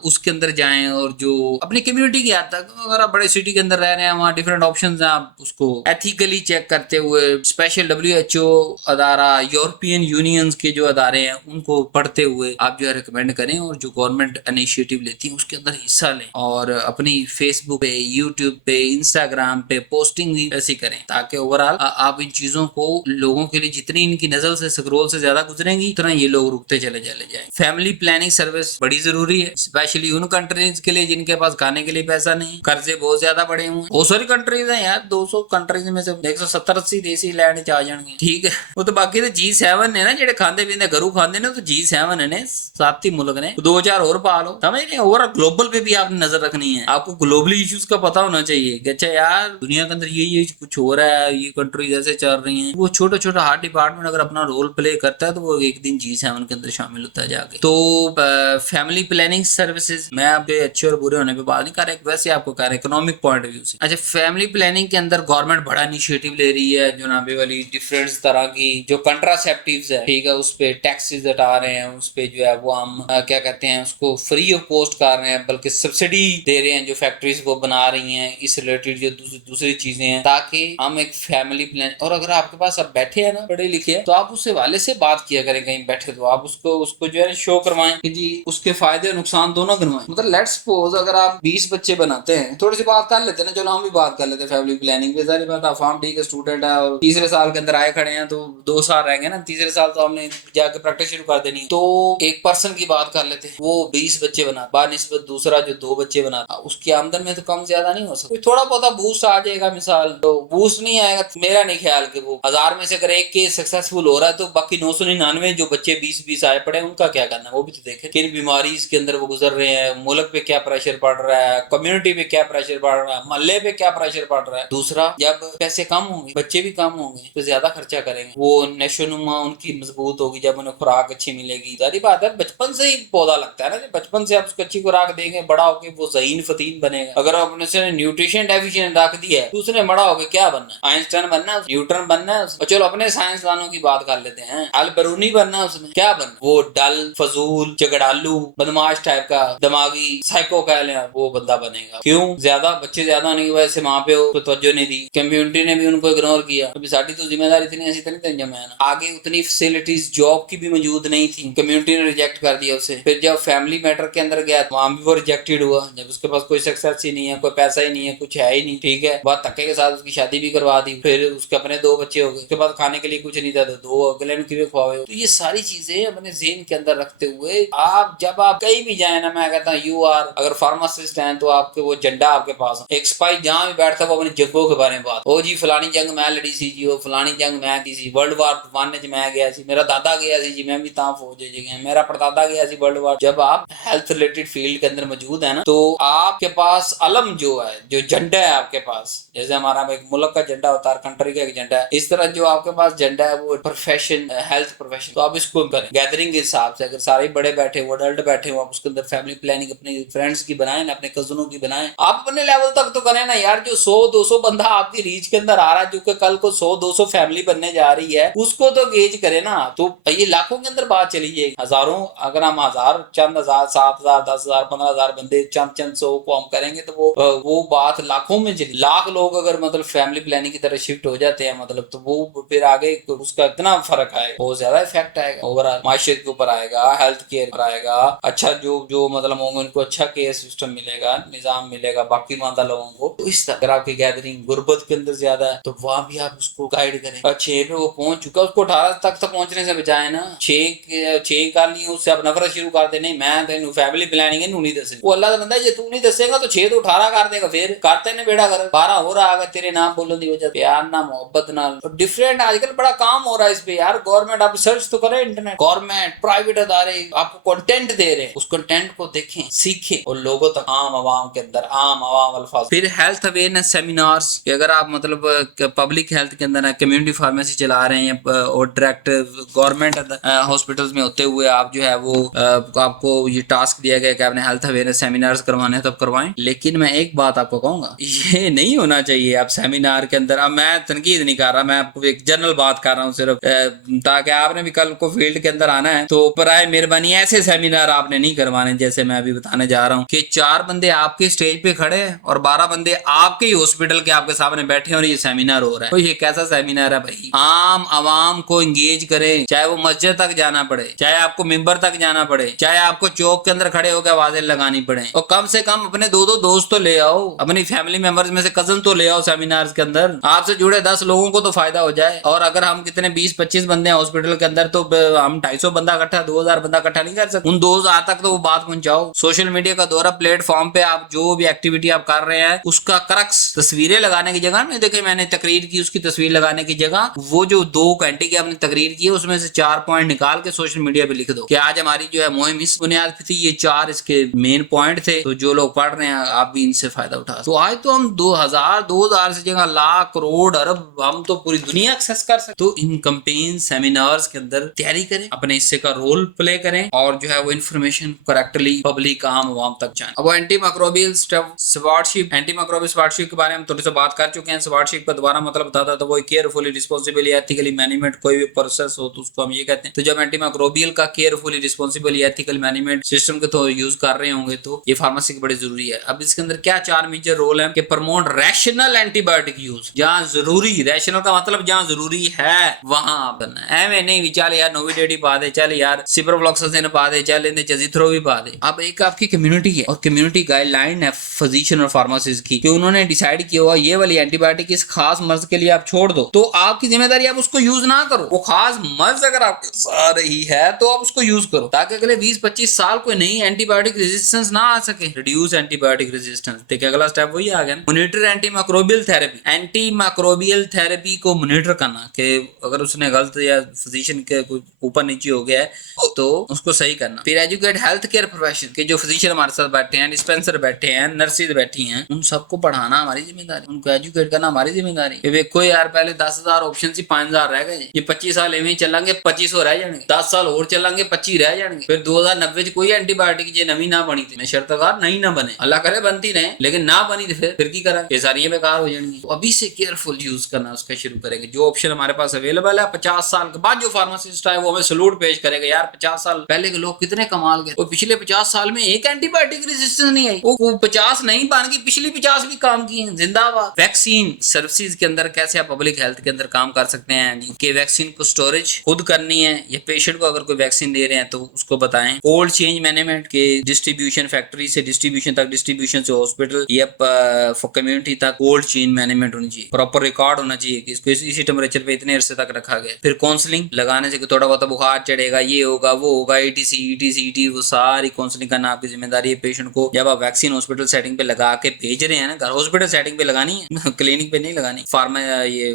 उसके अंदर जाएं, और जो अपनी कम्युनिटी की हद तक, अगर आप बड़े सिटी के अंदर रह रहे हैं वहाँ डिफरेंट ऑप्शंस हैं, आप उसको एथिकली चेक करते हुए स्पेशल WHO अदारा, यूरोपियन यूनियंस के जो अदारे हैं उनको पढ़ते हुए आप जो है रिकमेंड करें, और जो गवर्नमेंट इनिशिएटिव लेती है उसके अंदर हिस्सा लें, और अपनी फेसबुक पे, यूट्यूब पे, इंस्टाग्राम पे पोस्टिंग भी ऐसी करें, ताकि ओवरऑल आप इन चीजों को लोगों के लिए जितनी इनकी नजर से स्क्रॉल से ज्यादा गुजरेंगी उतना ये लोग रुकते चले जाए। फैमिली प्लानिंग सर्विस बड़ी जरूरी है, स्पेशली उन कंट्रीज के लिए जिनके पास खाने के लिए पैसा नहीं, कर्जे बहुत ज्यादा बड़े हुए। बहुत सारी कंट्रीज है यार, 200 कंट्रीज में से 170-80 देश ही लैंड च आ जाएंगे, ठीक है। वो तो बाकी तो G7 ने ना, जेडे खाते पीते घरों खाते ने, तो G7 ने 7 ही मुल्क ने, 2-4 और पा लो, समझ नहीं। और ग्लोबल पे भी आपने नजर रखनी है, आपको ग्लोबली इश्यूज का पता होना चाहिए कि अच्छा यार दुनिया के अंदर ये कुछ हो रहा है, ये कंट्रीज ऐसे चल रही हैं। वो छोटा छोटा हर डिपार्टमेंट अगर अपना रोल प्ले करता है तो वो एक दिन G7 के अंदर शामिल होता है जाके। तो फैमिली प्लानिंग सर्विसेज, मैं आपके अच्छे और बुरे होने पे बात नहीं कर रहा, वैसे आपको कह रहा है इकोनॉमिक पॉइंट ऑफ व्यू से। अच्छा फैमिली प्लानिंग के अंदर गवर्नमेंट बड़ा इनिशिएटिव ले रही है, जो नाबे वाली डिफरेंट तरह की जो कंट्रासेप्टिव्स है, ठीक है, उस पे टैक्सेस हटा रहे हैं, उस पे जो है वो हम क्या कहते हैं उसको फ्री ऑफ कॉस्ट कर रहे हैं, बल्कि सब्सिडी दे रहे हैं जो फैक्ट्रीज वो बना रही हैं, इस रिलेटेड जो दूसरी चीजें हैं, ताकि हम एक फैमिली प्लान। और अगर आपके पास आप बैठे हैं ना पढ़े लिखे हैं, तो आप उससे वाले से बात किया करें, कहीं बैठे तो आप उसको जो है शो करवाएं कि जी उसके फायदे और नुकसान दोनों गिनवाएं। मतलब लेट्स सपोज अगर आप 20 बच्चे बनाते हैं, थोड़ी सी बात कर लेते हैं ना, चलो हम भी बात कर लेते हैं फैमिली प्लानिंग पे, सारी बात आप हम ठीक है स्टूडेंट है और तीसरे साल के अंदर आए खड़े हैं, तो 2 साल रहेंगे ना, तीसरे साल तो हमने जाके प्रैक्टिस शुरू कर देनी है। तो एक पर्सन की बात कर लेते हैं, वो 20 बच्चे बना, बानिस्बत दूसरा जो 2 बच्चे बनाता, उसकी आमदन में तो कम ज्यादा नहीं हो सकता, कोई थोड़ा बहुत बूस्ट आ जाएगा मिसाल, तो बूस्ट नहीं आएगा तो मेरा नहीं ख्याल कि वो 1000 में से अगर एक केस सक्सेसफुल हो रहा है तो बाकी 999 जो बच्चे 20-20 आए पड़े उनका क्या करना, वो भी तो देखें किन बीमारी के अंदर वो गुजर रहे हैं, मुल्क पे क्या प्रेशर पड़ रहा है, कम्युनिटी पे क्या प्रेशर पड़ रहा है, मोहल्ले पे क्या प्रेशर पड़ रहा है। दूसरा, जब पैसे कम होंगे, बच्चे भी कम होंगे, तो ज्यादा खर्चा करेंगे, वो नशोनुमा उनकी मजबूत होगी, जब उन्हें खुराक अच्छी मिलेगी। सारी बात है, बचपन से ही पौधा लगता है ना, बचपन से आप उसको अच्छी खुराक देंगे, बड़ा होकर वो ज़हीन फतीन बनेगा। अगर आपने उसे न्यूट्रिशन डेफिशिएंट रख दिया है तो उसने बड़ा होकर क्या बनना है, आइंस्टाइन बनना है, न्यूटन बनना है। और चलो अपने साइंसदानों की बात कर लेते हैं, अल बरूनी बनना है, उसने क्या बनना, वो डल फजूल झगड़ालू बदमाश टाइप का दिमागी साइको कह लें, वो बंदा बनेगा। क्यों? ज्यादा बच्चे ज्यादा होने की वजह से वहां पे वो तवज्जो नहीं दी, कम्युनिटी ने भी उनको इग्नोर किया, अभी साड़ी तो जिम्मेदारी इतनी ऐसी तरह जमाना, आगे उतनी फैसिलिटीज जॉब की भी मौजूद नहीं थी, कम्युनिटी ने रिजेक्ट कर दिया उसे। फिर जब फैमिली मैटर के अंदर गया वहां भी वो रिजेक्टेड हुआ, जब उसके पास कोई सक्सेस ही नहीं है, कोई पैसा ही नहीं है, कुछ है ही नहीं, ठीक है, बहुत धक्के के साथ उसकी शादी भी करवा दी, फिर उसके अपने 2 बच्चे हो गए, उसके बाद खाने के लिए कुछ नहीं था तो 2 अगले ने क्यों खुआवे। तो ये सारी चीजें अपने ज़हन के अंदर रखते हुए आप जब आप कहीं भी जाए ना, मैं कहता हूँ यू आर अगर फार्मासिस्ट हैं तो आपके वो झंडा आपके पास, एक सिपाही जहां भी बैठता है वो अपनी जंगों के बारे में बात, ओ जी फलानी जंग मैं लड़ी सी जी, वो फलानी जंग मैं की सी, वर्ल्ड वार 1 मैं गया सी, मेरा दादा गया सी जी, मैं भी ता फौज गया, मेरा परदादा गया सी वर्ल्ड वार। जब आप हेल्थ रिलेटेड फील्ड के अंदर मौजूद है ना, तो आपके पास अलम जो है, जो झंडा है आपके पास, जैसे हमारा एक मुल्क का झंडा होता है, कंट्री का एक झंडा है, इस तरह जो आपके पास झंडा है वो प्रोफेशन, हेल्थ प्रोफेशन। तो आप इसको करें गैदरिंग के हिसाब से, अगर सारे बड़े बैठे हो, अडल्ट बैठे हो, आप उसके अंदर फैमिली प्लानिंग अपने फ्रेंड्स की बनाए ना, अपने कजनों की बनाए, आप अपने लेवल तक तो करें ना यार। जो 100-200 बंदा आपकी रीच के अंदर आ रहा है, जो कि कल को 100-200 फैमिली बनने जा रही है, उसको तो गेज करे ना। तो ये लाखों के अंदर बात चली जाएगी, हजारों, अगर हम हजार, चंद हजार, 7,000, 10,000, 15,000 बंदे चंद 100 को हम करेंगे तो वो बात लाखों में चली। लाख लोग अगर मतलब फैमिली प्लानिंग की तरह शिफ्ट हो जाते हैं, मतलब तो वो फिर आगे उसका इतना फर्क आएगा, बहुत ज्यादा इफेक्ट आएगा, ओवरऑल माशरे के ऊपर आएगा, हेल्थ केयर पर आएगा, अच्छा जो मतलब होंगे उनको अच्छा केयर सिस्टम मिलेगा, निजाम मिलेगा बाकी मादा लोगों को। तो इस तरह अगर आपकी गैदरिंग गुर्बत के अंदर ज्यादा है तो वहां भी आप उसको गाइड करें, अच्छे पे वो पहुंच चुका है, उसको 18 तक तो पहुंचने से बचाए ना। 6 कर लिए उससे अब नफरत शुरू कर दे, नहीं मैं तेन फैमिली प्लानिंग है नहीं दसे। वो अल्लाह का बंदा जे तू नहीं दसेगा तो 6 तो 18 कर देगा, फिर करते ने बेड़ा कर 12 हो रहा है तेरे नाम बोलने की वजह। प्यार ना मोहब्बत ना डिफरेंट आजकल बड़ा काम हो रहा है इस पे यार। गवर्नमेंट आप सर्च तो करें इंटरनेट, गवर्नमेंट प्राइवेट अदारे आपको कंटेंट दे रहे हैं, उस कंटेंट को देखें सीखें और लोगों तक आम आवाम के अंदर आम आवाम अल्फाज। फिर हेल्थ अवेयरनेस सेमिनार्स कि अगर आप मतलब पब्लिक हेल्थ के अंदर कम्युनिटी फार्मेसी चला रहे हैं और डायरेक्ट गवर्नमेंट हॉस्पिटल्स में होते हुए आप जो है वो आपको ये टास्क दिया गया कि आपने हेल्थ अवेयरनेस सेमिनार्स करवाने हैं तब करवाएं। लेकिन मैं एक बात आपको कहूंगा, ये नहीं होना चाहिए आप सेमिनार के अंदर, अब मैं तनकीद नहीं कर रहा, मैं आपको एक जनरल बात कर रहा हूँ सिर्फ, ताकि आपने भी कल को फील्ड के अंदर आना है तो बराए मेहरबानी ऐसे सेमिनार आपने नहीं करवाने जैसे मैं अभी बताने जा रहा हूँ कि 4 बंदे आपके स्टेज पे खड़े हैं और 12 बंदे आपके ही हॉस्पिटल के आपके सामने बैठे और ये सेमिनार हो रहा है। तो ये कैसा सेमिनार है भाई? आम आवाम को इंगेज करें, चाहे वो मस्जिद तक जाना पड़े, चाहे आपको मिंबर तक जाना पड़े, चाहे आपको चौक के अंदर खड़े होकर आवाजें लगानी पड़े, और कम से कम अपने 2-2 दोस्त तो ले आओ, अपनी फैमिली मेंबर्स में से कजन तो ले आओ सेमिनार्स के अंदर, आपसे जुड़े 10 लोगों को तो फायदा हो जाए। और अगर हम कितने 20-25 बंदे हैं हॉस्पिटल के अंदर तो हम 250 बंदा इकट्ठा 2000 बंदा इकट्ठा नहीं कर सकते। उन 2000 तक तो वो बात पहुंचाओ। सोशल मीडिया का दौरा प्लेटफॉर्म पे आप जो भी एक्टिविटी आप कर रहे हैं उसका क्रक्स तस्वीरें लगाने की जगह में, देखे मैंने तकरीर की उसकी तस्वीर लगाने की जगह वो जो 2 घंटे की आपने तकरीर की है उसमें से 4 पॉइंट निकाल के सोशल मीडिया पे लिख दो कि आज हमारी जो है मुहिम इस बुनियाद पे थी, ये 4 इसके मेन पॉइंट थे, तो जो लोग पढ़ रहे हैं आप भी इनसे फायदा उठा। तो आज तो हम 2000 से जगह लाख करोड़ अरब हम तो पूरी दुनिया एक्सेस कर सकते। तो इन कैंपेन सेमिनार्स के अंदर तैयारी करें, अपने हिस्से का रोल प्ले करें और जो है वो इन्फॉर्मेशन करेक्टली पब्लिक आम आवाम तक जाए। अब एंटी माइक्रोबियल स्टewardship, एंटी माइक्रोबियल स्टewardship के बारे में थोड़ी सी बात कर चुके हैं। स्टewardship का दोबारा मतलब बताता तो वो केयरफुली रिस्पॉन्सिबली एथिकली मैनेजमेंट, कोई भी प्रोसेस हो तो उसको हम ये कहते हैं। तो जब एंटी माइक्रोबियल का carefully responsibly ethical management system के तो यूज कर रहे होंगे तो ये फार्मेसी की बड़ी जरूरी है। अब इसके अंदर क्या 4 मेजर रोल है कि प्रमोट रैशनल एंटीबायोटिक यूज, जहां जरूरी, रैशनल का मतलब जहां जरूरी है वहां करना है, एवं नहीं चल यार नोविडेटी पा दे, चल यार सिप्रोफ्लॉक्सासिन पा दे, चल इन्हें जजिथ्रो भी पा दे। अब एक आपकी कम्युनिटी है और कम्युनिटी गाइडलाइन है फिजिशियन और फार्मासिस्ट की कि उन्होंने डिसाइड किया हुआ ये वाली एंटीबायोटिक इस खास मर्ज के लिए आप छोड़ दो, तो आपकी जिम्मेदारी आप उसको यूज ना करो। वो खास मर्ज अगर आपके आ रही है तो आप उसको यूज करो ताकि अगले 20-25 साल कोई नई एंटीबायोटिक रेजिस्टेंस ना आ सके। रिड्यूस एंटीबायोटिक रेजिस्टेंस, देखिए अगला स्टेप वही आ गया। Monitor anti microbial therapy, anti microbial therapy को मॉनिटर करना कि अगर उसने गलत या फिजिशियन के ऊपर नीचे हो गया है तो उसको सही करना। फिर एजुकेट हेल्थ केयर प्रोफेशन के जो फिजिशियन हमारे साथ बैठे हैं, डिस्पेंसर बैठे हैं, नर्सेज बैठी हैं, उन सबको पढ़ाना हमारी जिम्मेदारी, उनको एजुकेट करना हमारी जिम्मेदारी। देखो यार पहले 10,000 ऑप्शन से 5,000 रह गए, ये 25 साल एवं चलेंगे 2500 रह जाएंगे, 10 साल और चलेंगे 25 रह जाएंगे। फिर 2090 कोई एंटीबायोटिक जो नवी ना बनी थी, मैं शर्तकार नहीं ना बने, अल्लाह करे बनती रहे, लेकिन ना बनी तो फिर की करा, ये सारी बेकार हो जाएंगी। तो अभी से केयरफुल यूज करना उसका शुरू करेंगे। जो ऑप्शन हमारे पास अवेलेबल है 50 साल के बाद जो फार्मासिस्ट है वो हमें सलूट पेश करेगा, यार 50 साल पहले के लोग कितने कमाल गए, वो पिछले 50 साल में एक एंटीबायोटिक रेजिस्टेंस नहीं आई, वो 50 नहीं बन गई, पिछली 50 भी काम की है, जिंदाबाद। वैक्सीन सर्विसेज के अंदर कैसे आप पब्लिक हेल्थ के अंदर काम कर सकते हैं कि वैक्सीन को स्टोरेज खुद करनी है या पेशेंट को अगर कोई वैक्सीन दे रहे हैं तो उसको बताएं। कोल्ड चेंज मैनेजमेंट के डिस्ट्रीब्यूशन, फैक्ट्री से डिस्ट्रीब्यूशन तक, डिस्ट्रीब्यूशन से हॉस्पिटल या फॉर कम्युनिटी तक कोल्ड चेन मैनेजमेंट होनी चाहिए, प्रॉपर रिकॉर्ड होना चाहिए कि इसको इसी टेम्परेचर पे इतने अरसे तक रखा गया। फिर काउंसलिंग लगाने से थोड़ा बहुत बुखार चढ़ेगा, ये होगा वो होगा, ETC वो सारी काउंसलिंग करना आपकी जिम्मेदारी है। पेशेंट को जब आप वैक्सीन हॉस्पिटल सेटिंग पे लगा के भेज रहे हैं ना, घर हॉस्पिटल सेटिंग पे लगानी है, क्लिनिक पे नहीं लगानी,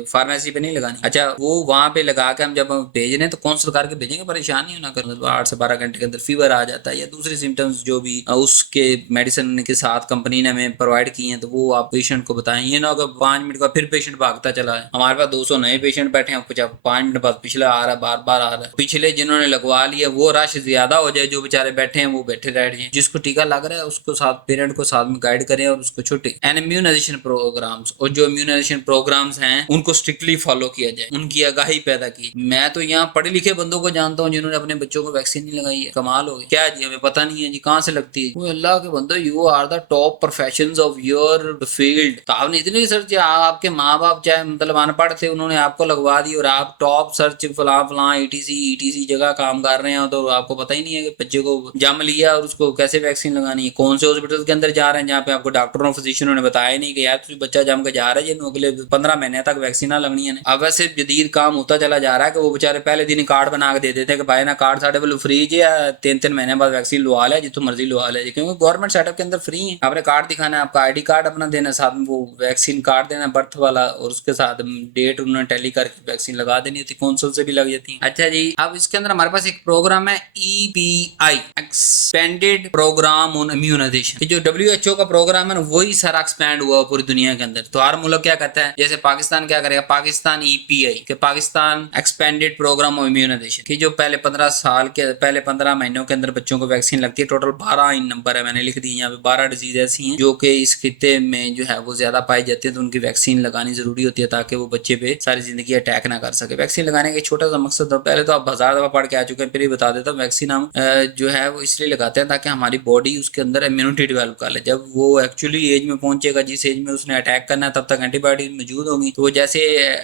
फार्मेसी पे नहीं लगानी। अच्छा वो वहां पे लगा के हम जब भेज रहे हैं तो काउंसल करके भेजेंगे, परेशान नहीं होना कर। 8 से 12 घंटे के अंदर फीवर आ जाता है या दूसरे सिम्टम्स जो भी उसके मेडिसिन के साथ कंपनी ने हमें प्रोवाइड की है तो वो आप पेशेंट को बताएं। ये ना अगर 5 मिनट का फिर पेशेंट भागता चला है, हमारे पास 200 नए पेशेंट बैठे हैं, 5 मिनट बाद पिछला आ रहा है, बार बार आ रहा है, पिछले जिन्होंने लगवा लिया वो रश ज्यादा हो जाए, जो बेचारे बैठे हैं वो बैठे रह जाए। जिसको टीका लग रहा है उसको साथ पेरेंट को साथ में गाइड करें और उसको छुट्टी। एंड इम्यूनाइजेशन प्रोग्राम्स, और जो इम्यूनाइजेशन प्रोग्राम्स हैं उनको स्ट्रिक्टली फॉलो किया जाए, उनकी आगाही पैदा की। मैं तो यहाँ पढ़े लिखे बंदों को जानता हूँ जिन्होंने अपने बच्चों को वैक्सीन नहीं लगाई है, कमाल हो गया। क्या जी हमें पता नहीं है जी कहाँ से लगती है, वो अल्लाह के बंदो, you are the top professions of your field. तो आपने इतनी रिसर्च, आपके माँ बाप चाहे मतलब अनपढ़ थे, उन्होंने आपको लगवा दी और आप टॉप सर्च फला ETC जगह काम कर रहे हैं, तो आपको पता ही नहीं है कि बच्चे को जम लिया और उसको कैसे वैक्सीन लगानी है। कौन से हॉस्पिटल के अंदर जा रहे हैं जहाँ पे आपको डॉक्टरों और फिजिशियनों ने बताया नहीं कि यार तुम बच्चा जम के जा रहा है जिन्होंने अगले 15 महीने तक वैक्सीन लगनी है। अब वैसे जदीद काम होता चला जा रहा है कि वो बेचारे पहले दिन ही कार्ड बना के दे देते हैं कि भाई ना कार्ड साढ़े वालों फ्री जी या 3-3 महीने बाद वैक्सीन लगा ले जितो मर्जी लगा ले, क्योंकि गवर्नमेंट सेटअप के अंदर फ्री है। आपने कार्ड दिखाना है, आपका आईडी कार्ड अपना देना, साथ में वो वैक्सीन कार्ड देना बर्थ वाला, और उसके साथ डेट उन्होंने टैली करके वैक्सीन लगा देनी होती, कौंसल से भी लग जाती है। अच्छा जी, अब इसके अंदर हमारे पास एक प्रोग्राम है EPI, expanded program on immunization. जो WHO का प्रोग्राम है ना वही सारा एक्सपैंड हुआ पूरी दुनिया के अंदर। तो हर मुल्क क्या कहता है, जैसे पाकिस्तान क्या करेगा, पाकिस्तान EPI के Pakistan expanded program of immunization की जो पहले 15 साल के पहले 15 महीनों के अंदर बच्चों को वैक्सीन लगती है। टोटल 12 इन नंबर है, मैंने लिख दी यहाँ पे 12 डिजीज ऐसी हैं जो कि इस खिते में जो है वो ज्यादा पाई जाती है, तो उनकी वैक्सीन लगानी जरूरी होती है ताकि वो बच्चे पे सारी जिंदगी अटैक ना कर सके। वैक्सीन लगाने का छोटा सा मकसद, पहले तो आप 1000 दफा पढ़ के आ चुके हैं, फिर ही बता देता हूँ। वैक्सीन हम जो है वो इसलिए लगाते हैं ताकि हमारी बॉडी उसके अंदर इम्यूनिटी डेवलप कर ले। जब वो एक्चुअली एज में पहुंचेगा, जिस एज में उसने अटैक करना है, तब तक एंटीबॉडीज मौजूद होंगी, तो वो जैसे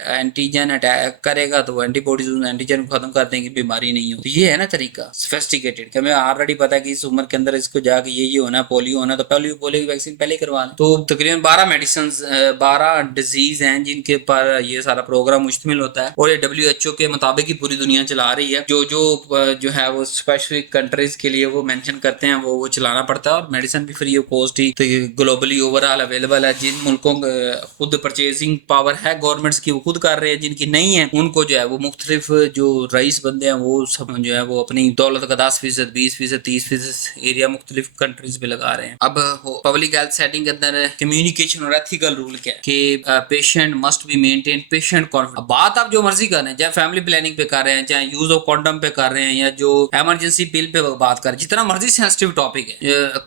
एंटीजन अटैक करेगा तो वो एंटीबॉडीज उस एंटीजन को खत्म कर देंगे, बीमारी नहीं हो। तो ये है ना तरीका सोफिस्टिकेटेड, कि हमें ऑलरेडी पता है कि इस उम्र के अंदर इसको जाके ये होना, पोलियो होना, तो पोलियो की वैक्सीन पहले ही करवा लें। तो तकरीबन 12 मेडिसिन 12 डिजीज हैं जिनके ऊपर ये सारा प्रोग्राम मुश्तमिल होता है, और ये WHO के मुताबिक ही पूरी दुनिया चला रही है। जो है वो स्पेसिफिक कंट्रीज के लिए वो मेंशन करते हैं, वो चलाना पड़ता है, और मेडिसिन भी फ्री ऑफ कॉस्ट ही तो ये ग्लोबली ओवरऑल अवेलेबल है। जिन मुल्कों खुद परचेजिंग पावर है गवर्नमेंट्स की वो खुद कर रहे हैं, जिनकी नहीं है उनको जो है वो मुख्तलिफ जो रईस बंदे हैं वो सब जो है वो अपनी दौलत का 10%, 20%, 30% एरिया मुख्तलिफ कंट्रीज पे लगा रहे हैं। अब पब्लिक हेल्थ सेटिंग के अंदर कम्युनिकेशन और एथिकल रूल क्या है कि patient must be maintain patient confidence. बात आप जो मर्जी कर रहे हैं, चाहे फैमिली प्लानिंग पे कर रहे हैं, चाहे यूज ऑफ कॉन्डम पे कर रहे हैं, या जो इमरजेंसी पिल पे बात कर रहे हैं, जितना मर्जी सेंसिटिव टॉपिक है,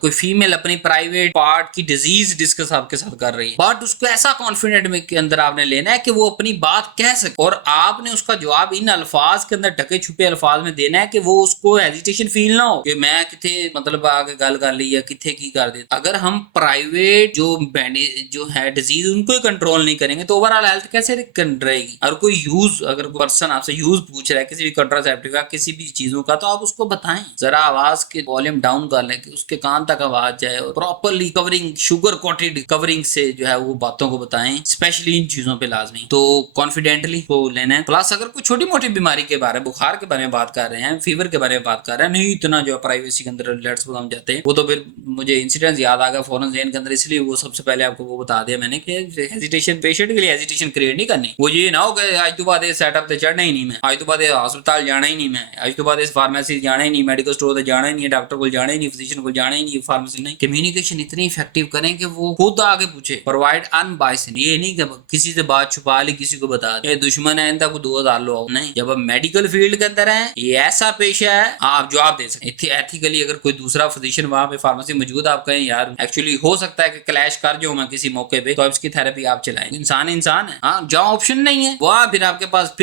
कोई फीमेल अपनी प्राइवेट पार्ट की डिजीज डिस्कस आपके साथ कर रही है, बट उसको ऐसा कॉन्फिडेंट में के अंदर आपने लेना है कि वो अपनी बात कह सके, और आपने उसका जवाब इन अल्फाज के अंदर ढके छुपे अल्फाज में देना है कि वो उसको हेजिटेशन फील ना हो कि मैं किथे मतलब आगे गल कर ली या किथे की कर दे। अगर हम प्राइवेट जो है डिजीज उनको ही कंट्रोल नहीं करेंगे तो ओवरऑल हेल्थ कैसे रहेगी। और कोई अगर पर्सन आपसे यूज पूछ रहा है किसी भी कंट्रासेप्टिव का, किसी भी चीजों का, तो आप उसको बताएं, जरा आवाज के वॉल्यूम डाउन कर लें कि उसके कान तक आवाज जाए, और properly covering sugar coated covering से जो है वो बातों को बताएं, स्पेशली इन चीजों पे लाजमी तो कॉन्फिडेंटली को लेना है। प्लस अगर कोई छोटी मोटी बीमारी के बारे में, बुखार के बारे में बात कर रहे हैं, फीवर के बारे में बात कर रहे हैं, नहीं इतना जो प्राइवेसी के अंदर लेट्स हम जाते हैं, वो तो फिर मुझे इंसिडेंट याद आ गया फौरन ज़हन के अंदर, इसलिए वो सबसे पहले आपको वो बता दिया मैंने कि हेजिटेशन पेशेंट के लिए हेजिटेशन क्रिएट नहीं करनी। वो ये ना हो कि आज तो बाद सेटअप पे चढ़ना ही नहीं, मैं आज तो बाद अस्पताल जाना ही नहीं, मैं आज तो बाद इस फार्मेसी जाना ही नहीं, मेडिकल स्टोर पे जाना ही नहीं, डॉक्टर को जाना ही नहीं, फिजिशियन को जाना ही नहीं, फार्मेसी नहीं। कम्युनिकेशन इतनी इफेक्टिव करें कि वो खुद आगे पूछे, प्रोवाइड अनबायस्ड, ये नहीं कि किसी से बात छुपा ली, किसी को बता दे दुश्मन है इनका को 2000 लो नहीं। जब आप मेडिकल फील्ड के अंदर है, ये ऐसा पेशा है, आप जवाब दे सकते एथिकली। अगर कोई दूसरा फिजिशियन वहां पे फार्मेसी मौजूद, आप कहें यार एक्चुअली हो सकता है कि क्लैश कर जो मैं किसी मौके पे, तो इसकी थेरेपी आप चलाएं। इंसान है, हाँ, जहाँ ऑप्शन नहीं है वहां फिर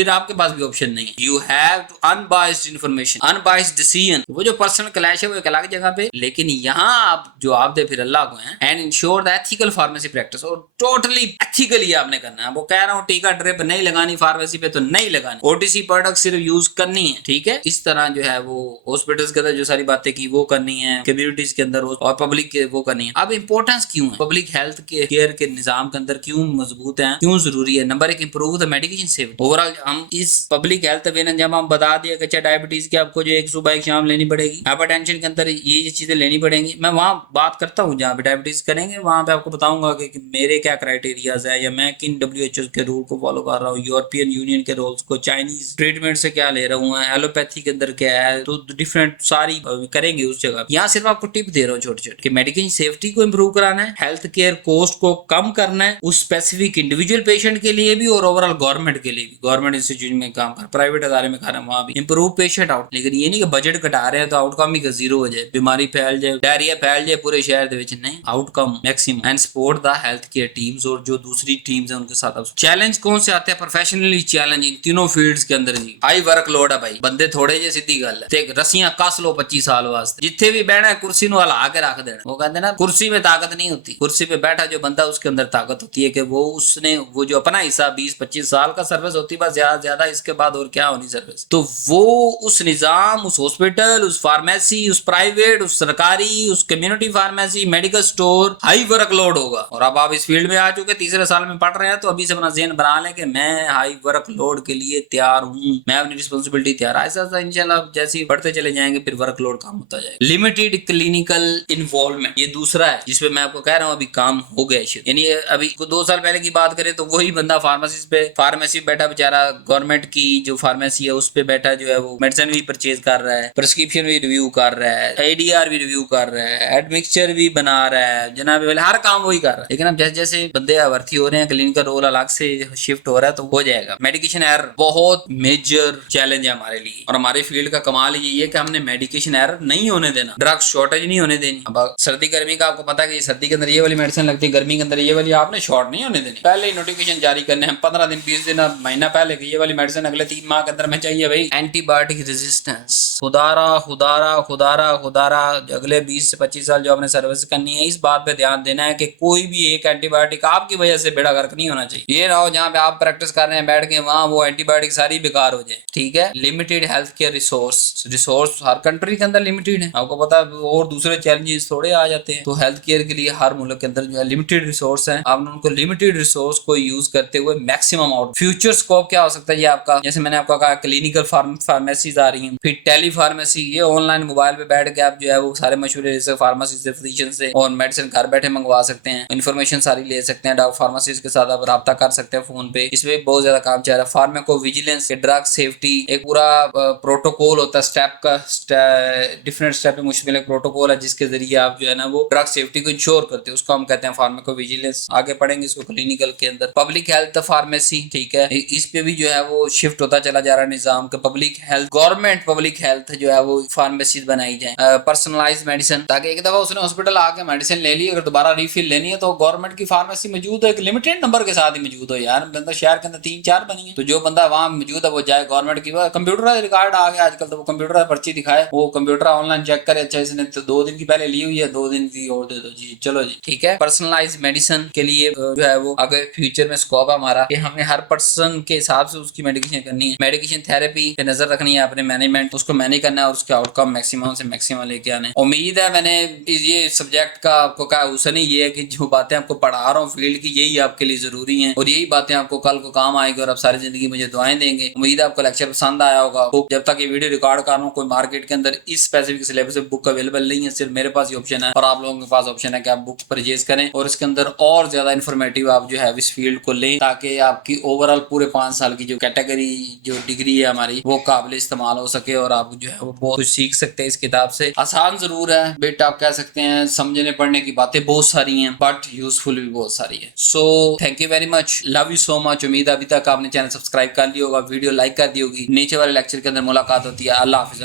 आपके पास भी ऑप्शन नहीं है। You have to unbiased information, unbiased decision. वो जो पर्सनल क्लैश है वो एक अलग जगह पे, लेकिन यहाँ आप जवाब दे फिर अल्लाह को हैं, and ensure the ethical pharmacy practice, और टोटली एथिकली आपने करना है। वो कह रहा हूँ टीका ड्रिप नहीं लगानी फार्मेसी पे तो नहीं लगानी, OTC प्रोडक्ट सिर्फ यूज करनी है, ठीक है। इस तरह जो है वो हॉस्पिटल्स के अंदर जो सारी बातें की वो करनी है, कम्युनिटीज के अंदर और पब्लिक के वो करनी है। अब इंपॉर्टेंस क्यों है पब्लिक हेल्थ के केयर के निजाम के अंदर, क्यों मजबूत है, क्यों जरूरी है। Number 1, improve the medication safety. Overall हम इस पब्लिक हेल्थ अवेयरनेस जब हम बता दिया कि अच्छा डायबिटीज की आपको जो एक सुबह एक शाम लेनी पड़ेगी, हाइपरटेंशन के अंदर ये चीजें लेनी पड़ेंगी, मैं वहां बात करता हूँ जहाँ पे डायबिटीज करेंगे, वहां पे आपको बताऊंगा कि मेरे क्या क्राइटेरियाज है, या मैं किन WHO के रूल को फॉलो कर रहा हूँ, यूरोपियन यूनियन के रूल्स को, चाइनीज ट्रीटमेंट से क्या ले रहा हूँ, एलोपैथी के अंदर क्या है, तो डिफरेंट सारी करेंगे उस जगह। यहाँ सिर्फ आपको टिप दे रहा हूँ छोटे छोटे कि मेडिकेशन सेफ्टी को इंप्रूव कराना है, हेल्थ केयर कॉस्ट को कम करना है, उस स्पेसिफिक इंडिविजुअल पेशेंट के लिए भी और ओवरऑल गवर्नमेंट के लिए भी। गवर्नमेंट इंस्टीट्यूट में काम कर, प्राइवेट अदारे में कर वहां भी इंप्रूव पेशेंट आउट। लेकिन ये नहीं कि बजट घटा रहे हैं तो आउटकम ही जीरो हो जाए, बीमारी फैल जाए, डायरिया फैल जाए पूरे शहर दे विच, नहीं, outcome maximum. And support the health care teams, और जो दूसरी टीम्स है उनके साथ। चैलेंज कौन से आते हैं प्रोफेशनली चैलेंज इन तीनों फील्ड्स के अंदर जी। हाई वर्कलोड है भाई, बंदे थोड़े जे, सीधी गल है, रस्सियां कस लो 25 साल वास्ते, जिथे भी बैठा है कुर्सी नु हला के रख देना। वो कहते ना कुर्सी में ताकत नहीं होती, कुर्सी पे बैठा जो बंदा उसके अंदर ताकत होती है कि वो जो अपना हिस्सा 20-25 साल का सर्विस होती है बस, ज्यादा इसके बाद और क्या होनी सर्विस। तो वो उस निजाम, उस हॉस्पिटल, उस फार्मेसी, उस प्राइवेट, उस सरकारी, उस community pharmacy, medical store high workload होगा। और अब आप इस फील्ड में आ चुके, तीसरे साल में पढ़ रहे हैं, तो अभी से अपना ज़हन बना लें कि मैं हाई हाई वर्कलोड के लिए तैयार हूँ, मैं अपनी रिस्पॉन्सिबिलिटी तैयार। ऐसा ऐसा इंशाल्लाह जैसे ही बढ़ते चले जाएंगे फिर वर्कलोड कम होता जाएगा। लिमिटेड क्लिनिकल इन्वॉल्वमेंट, ये दूसरा है जिसपे मैं आपको कह रहा हूँ अभी काम हो गया शुरू। यानी अभी 2 साल पहले की बात करें तो वही बंदा फार्मेसी बैठा बेचारा, गवर्नमेंट की जो फार्मेसी है उस पे बैठा जो है वो मेडिसिन भी परचेज कर रहा है, प्रिस्क्रिप्शन भी रिव्यू कर रहा है, ADR भी रिव्यू कर रहा है, एडमिक्सचर भी बना रहा है, जनाब वाले हर काम वही कर रहा है। लेकिन अब जैसे जैसे बंदे भर्ती हो रहे हैं, क्लिनिकल रोल अलग से शिफ्ट हो रहा है तो हो जाएगा। मेडिकेशन एरर बहुत मेजर चैलेंज है हमारे लिए, और हमारे फील्ड का कमाल यही है कि हमने मेडिकेशन एरर नहीं होने देना, ड्रग शॉर्टेज नहीं होने देनी। अब सर्दी गर्मी का आपको पता है कि सर्दी के अंदर ये वाली मेडिसिन लगती है, गर्मी के अंदर ये वाली, आपने शॉर्ट नहीं होने देनी। पहले ही नोटिफिकेशन जारी करने हैं 15 दिन 20 दिन महीना पहले कि ये वाली मेडिसिन अगले 3 माह के अंदर में चाहिए भाई। एंटीबायोटिक रेजिस्टेंस, खुदारा खुदारा खुदारा खुदारा अगले 20 से 25 साल जो आपने सर्विस करनी है, इस बात पे ध्यान देना है कि कोई भी एक एंटीबायोटिक आपकी वजह से बेड़ा गर्क नहीं होना चाहिए। ये ना हो जहाँ पे आप प्रैक्टिस कर रहे हैं बैठ के, वहां वो एंटीबायोटिक सारी बेकार हो जाए। ठीक है, लिमिटेड हेल्थ केयर रिसोर्स हर कंट्री के अंदर लिमिटेड है, आपको पता है, और दूसरे चैलेंजेस थोड़े आ जाते हैं। तो हेल्थ केयर के लिए हर मुल्क के अंदर जो है लिमिटेड रिसोर्स है, आपने उनको लिमिटेड रिसोर्स को यूज करते हुए मैक्सिमम आउट। फ्यूचर स्कोप क्या हो सकता है ये आपका, जैसे मैंने आपको कहा क्लिनिकल फार्मेसीज आ रही हैं, फिर टेली फार्मेसी, ये ऑनलाइन मोबाइल पे बैठ के आप जो है वो सारे मशहूर फार्मेसी से, फिजिशियन से और मेडिसिन घर बैठे मंगवा सकते हैं, इन्फॉर्मेशन सारी ले सकते हैं, डॉक्टर फार्मासिस्ट के साथ आप रब्ता कर सकते हैं फोन पे। इसमें बहुत ज्यादा काम चल रहा है। फार्माको विजिलेंस, ड्रग सेफ्टी, एक पूरा प्रोटोकॉल होता है, स्टेप का डिफरेंट स्टेप पे मुश्किल एक प्रोटोकॉल है जिसके जरिए आप जो है ना वो ड्रग सेफ्टी को इंश्योर करते हैं, उसको हम कहते हैं फार्माको विजिलेंस। आगे पढ़ेंगे इसको क्लिनिकल के अंदर। पब्लिक हेल्थ फार्मेसी, ठीक है, इस पे भी जो है वो शिफ्ट होता चला जा रहा है निजाम के। Public health, government public health जो है वो फार्मेसी बनाई जाए। पर्सनलाइज मेडिसिन, ताकि एक दफा उसने हॉस्पिटल आके मेडिसिन ले ली, अगर दोबारा रिफिल लेनी है तो गवर्नमेंट की फार्मेसी मौजूद है, एक लिमिटेड नंबर के साथ ही मौजूद हो यार। बंदा शहर के अंदर 3-4 बनी है, तो जो बंदा वहां मौजूद है वो जाए गवर्नमेंट की। कंप्यूटर रिकॉर्ड आ गया आजकल, तो वो कंप्यूटर पर्ची दिखाए, वो कंप्यूटर ऑनलाइन चेक करे, अच्छा इसने तो 2 दिन की पहले ली हुई है, 2 दिन की और दे दो जी, चलो जी ठीक है। पर्सनलाइज मेडिसिन के लिए जो है वो आगे फ्यूचर में स्कोप है हमारा कि हमें हर पर्सन के हिसाब से उसकी मेडिकेशन करनी है। मेडिकेशन थेरेपी पे नजर रखनी है अपने मैनेजमेंट, उसको मैनेज करना है और उसके आउटकम मैक्सिमम से मैक्सिमम लेके आने। उम्मीद है मैंने ये सब्जेक्ट का आपको कहा हुसन ही ये है कि जो बातें आपको पढ़ा रहा हूँ फील्ड की, यही आपके लिए जरूरी हैं और यही बातें आपको कल को काम आएगी और आप सारी जिंदगी मुझे दुआएं देंगे। उम्मीद है आपको लेक्चर पसंद आया होगा। तो जब तक ये वीडियो रिकॉर्ड कर रहा हूँ, कोई मार्केट के अंदर इस स्पेसिफिक सिलेबस में बुक अवेलेबल नहीं है, सिर्फ मेरे पास ही ऑप्शन है और आप लोगों के पास ऑप्शन है कि आप बुक परचेज करें और इसके अंदर और ज्यादा इन्फॉर्मेटिव आप जो है इस फील्ड को लें, ताकि आपकी ओवरऑल पूरे 5 साल की जो कैटेगरी जो डिग्री है हमारी वो काबिल इस्तेमाल हो सके और आप जो है वो बहुत कुछ सीख सकते हैं इस किताब से। आसान जरूर है बेटा, आप कह सकते हैं, समझने पढ़ने की बातें बहुत सारी हैं बट यूजफुल भी बहुत सारी है। So thank you very much, love you so much. उम्मीद है अभी तक आपने चैनल सब्सक्राइब कर लिया होगा, वीडियो लाइक कर दी होगी। नीचे वाले लेक्चर के अंदर मुलाकात होती है। अल्लाह हाफिज़।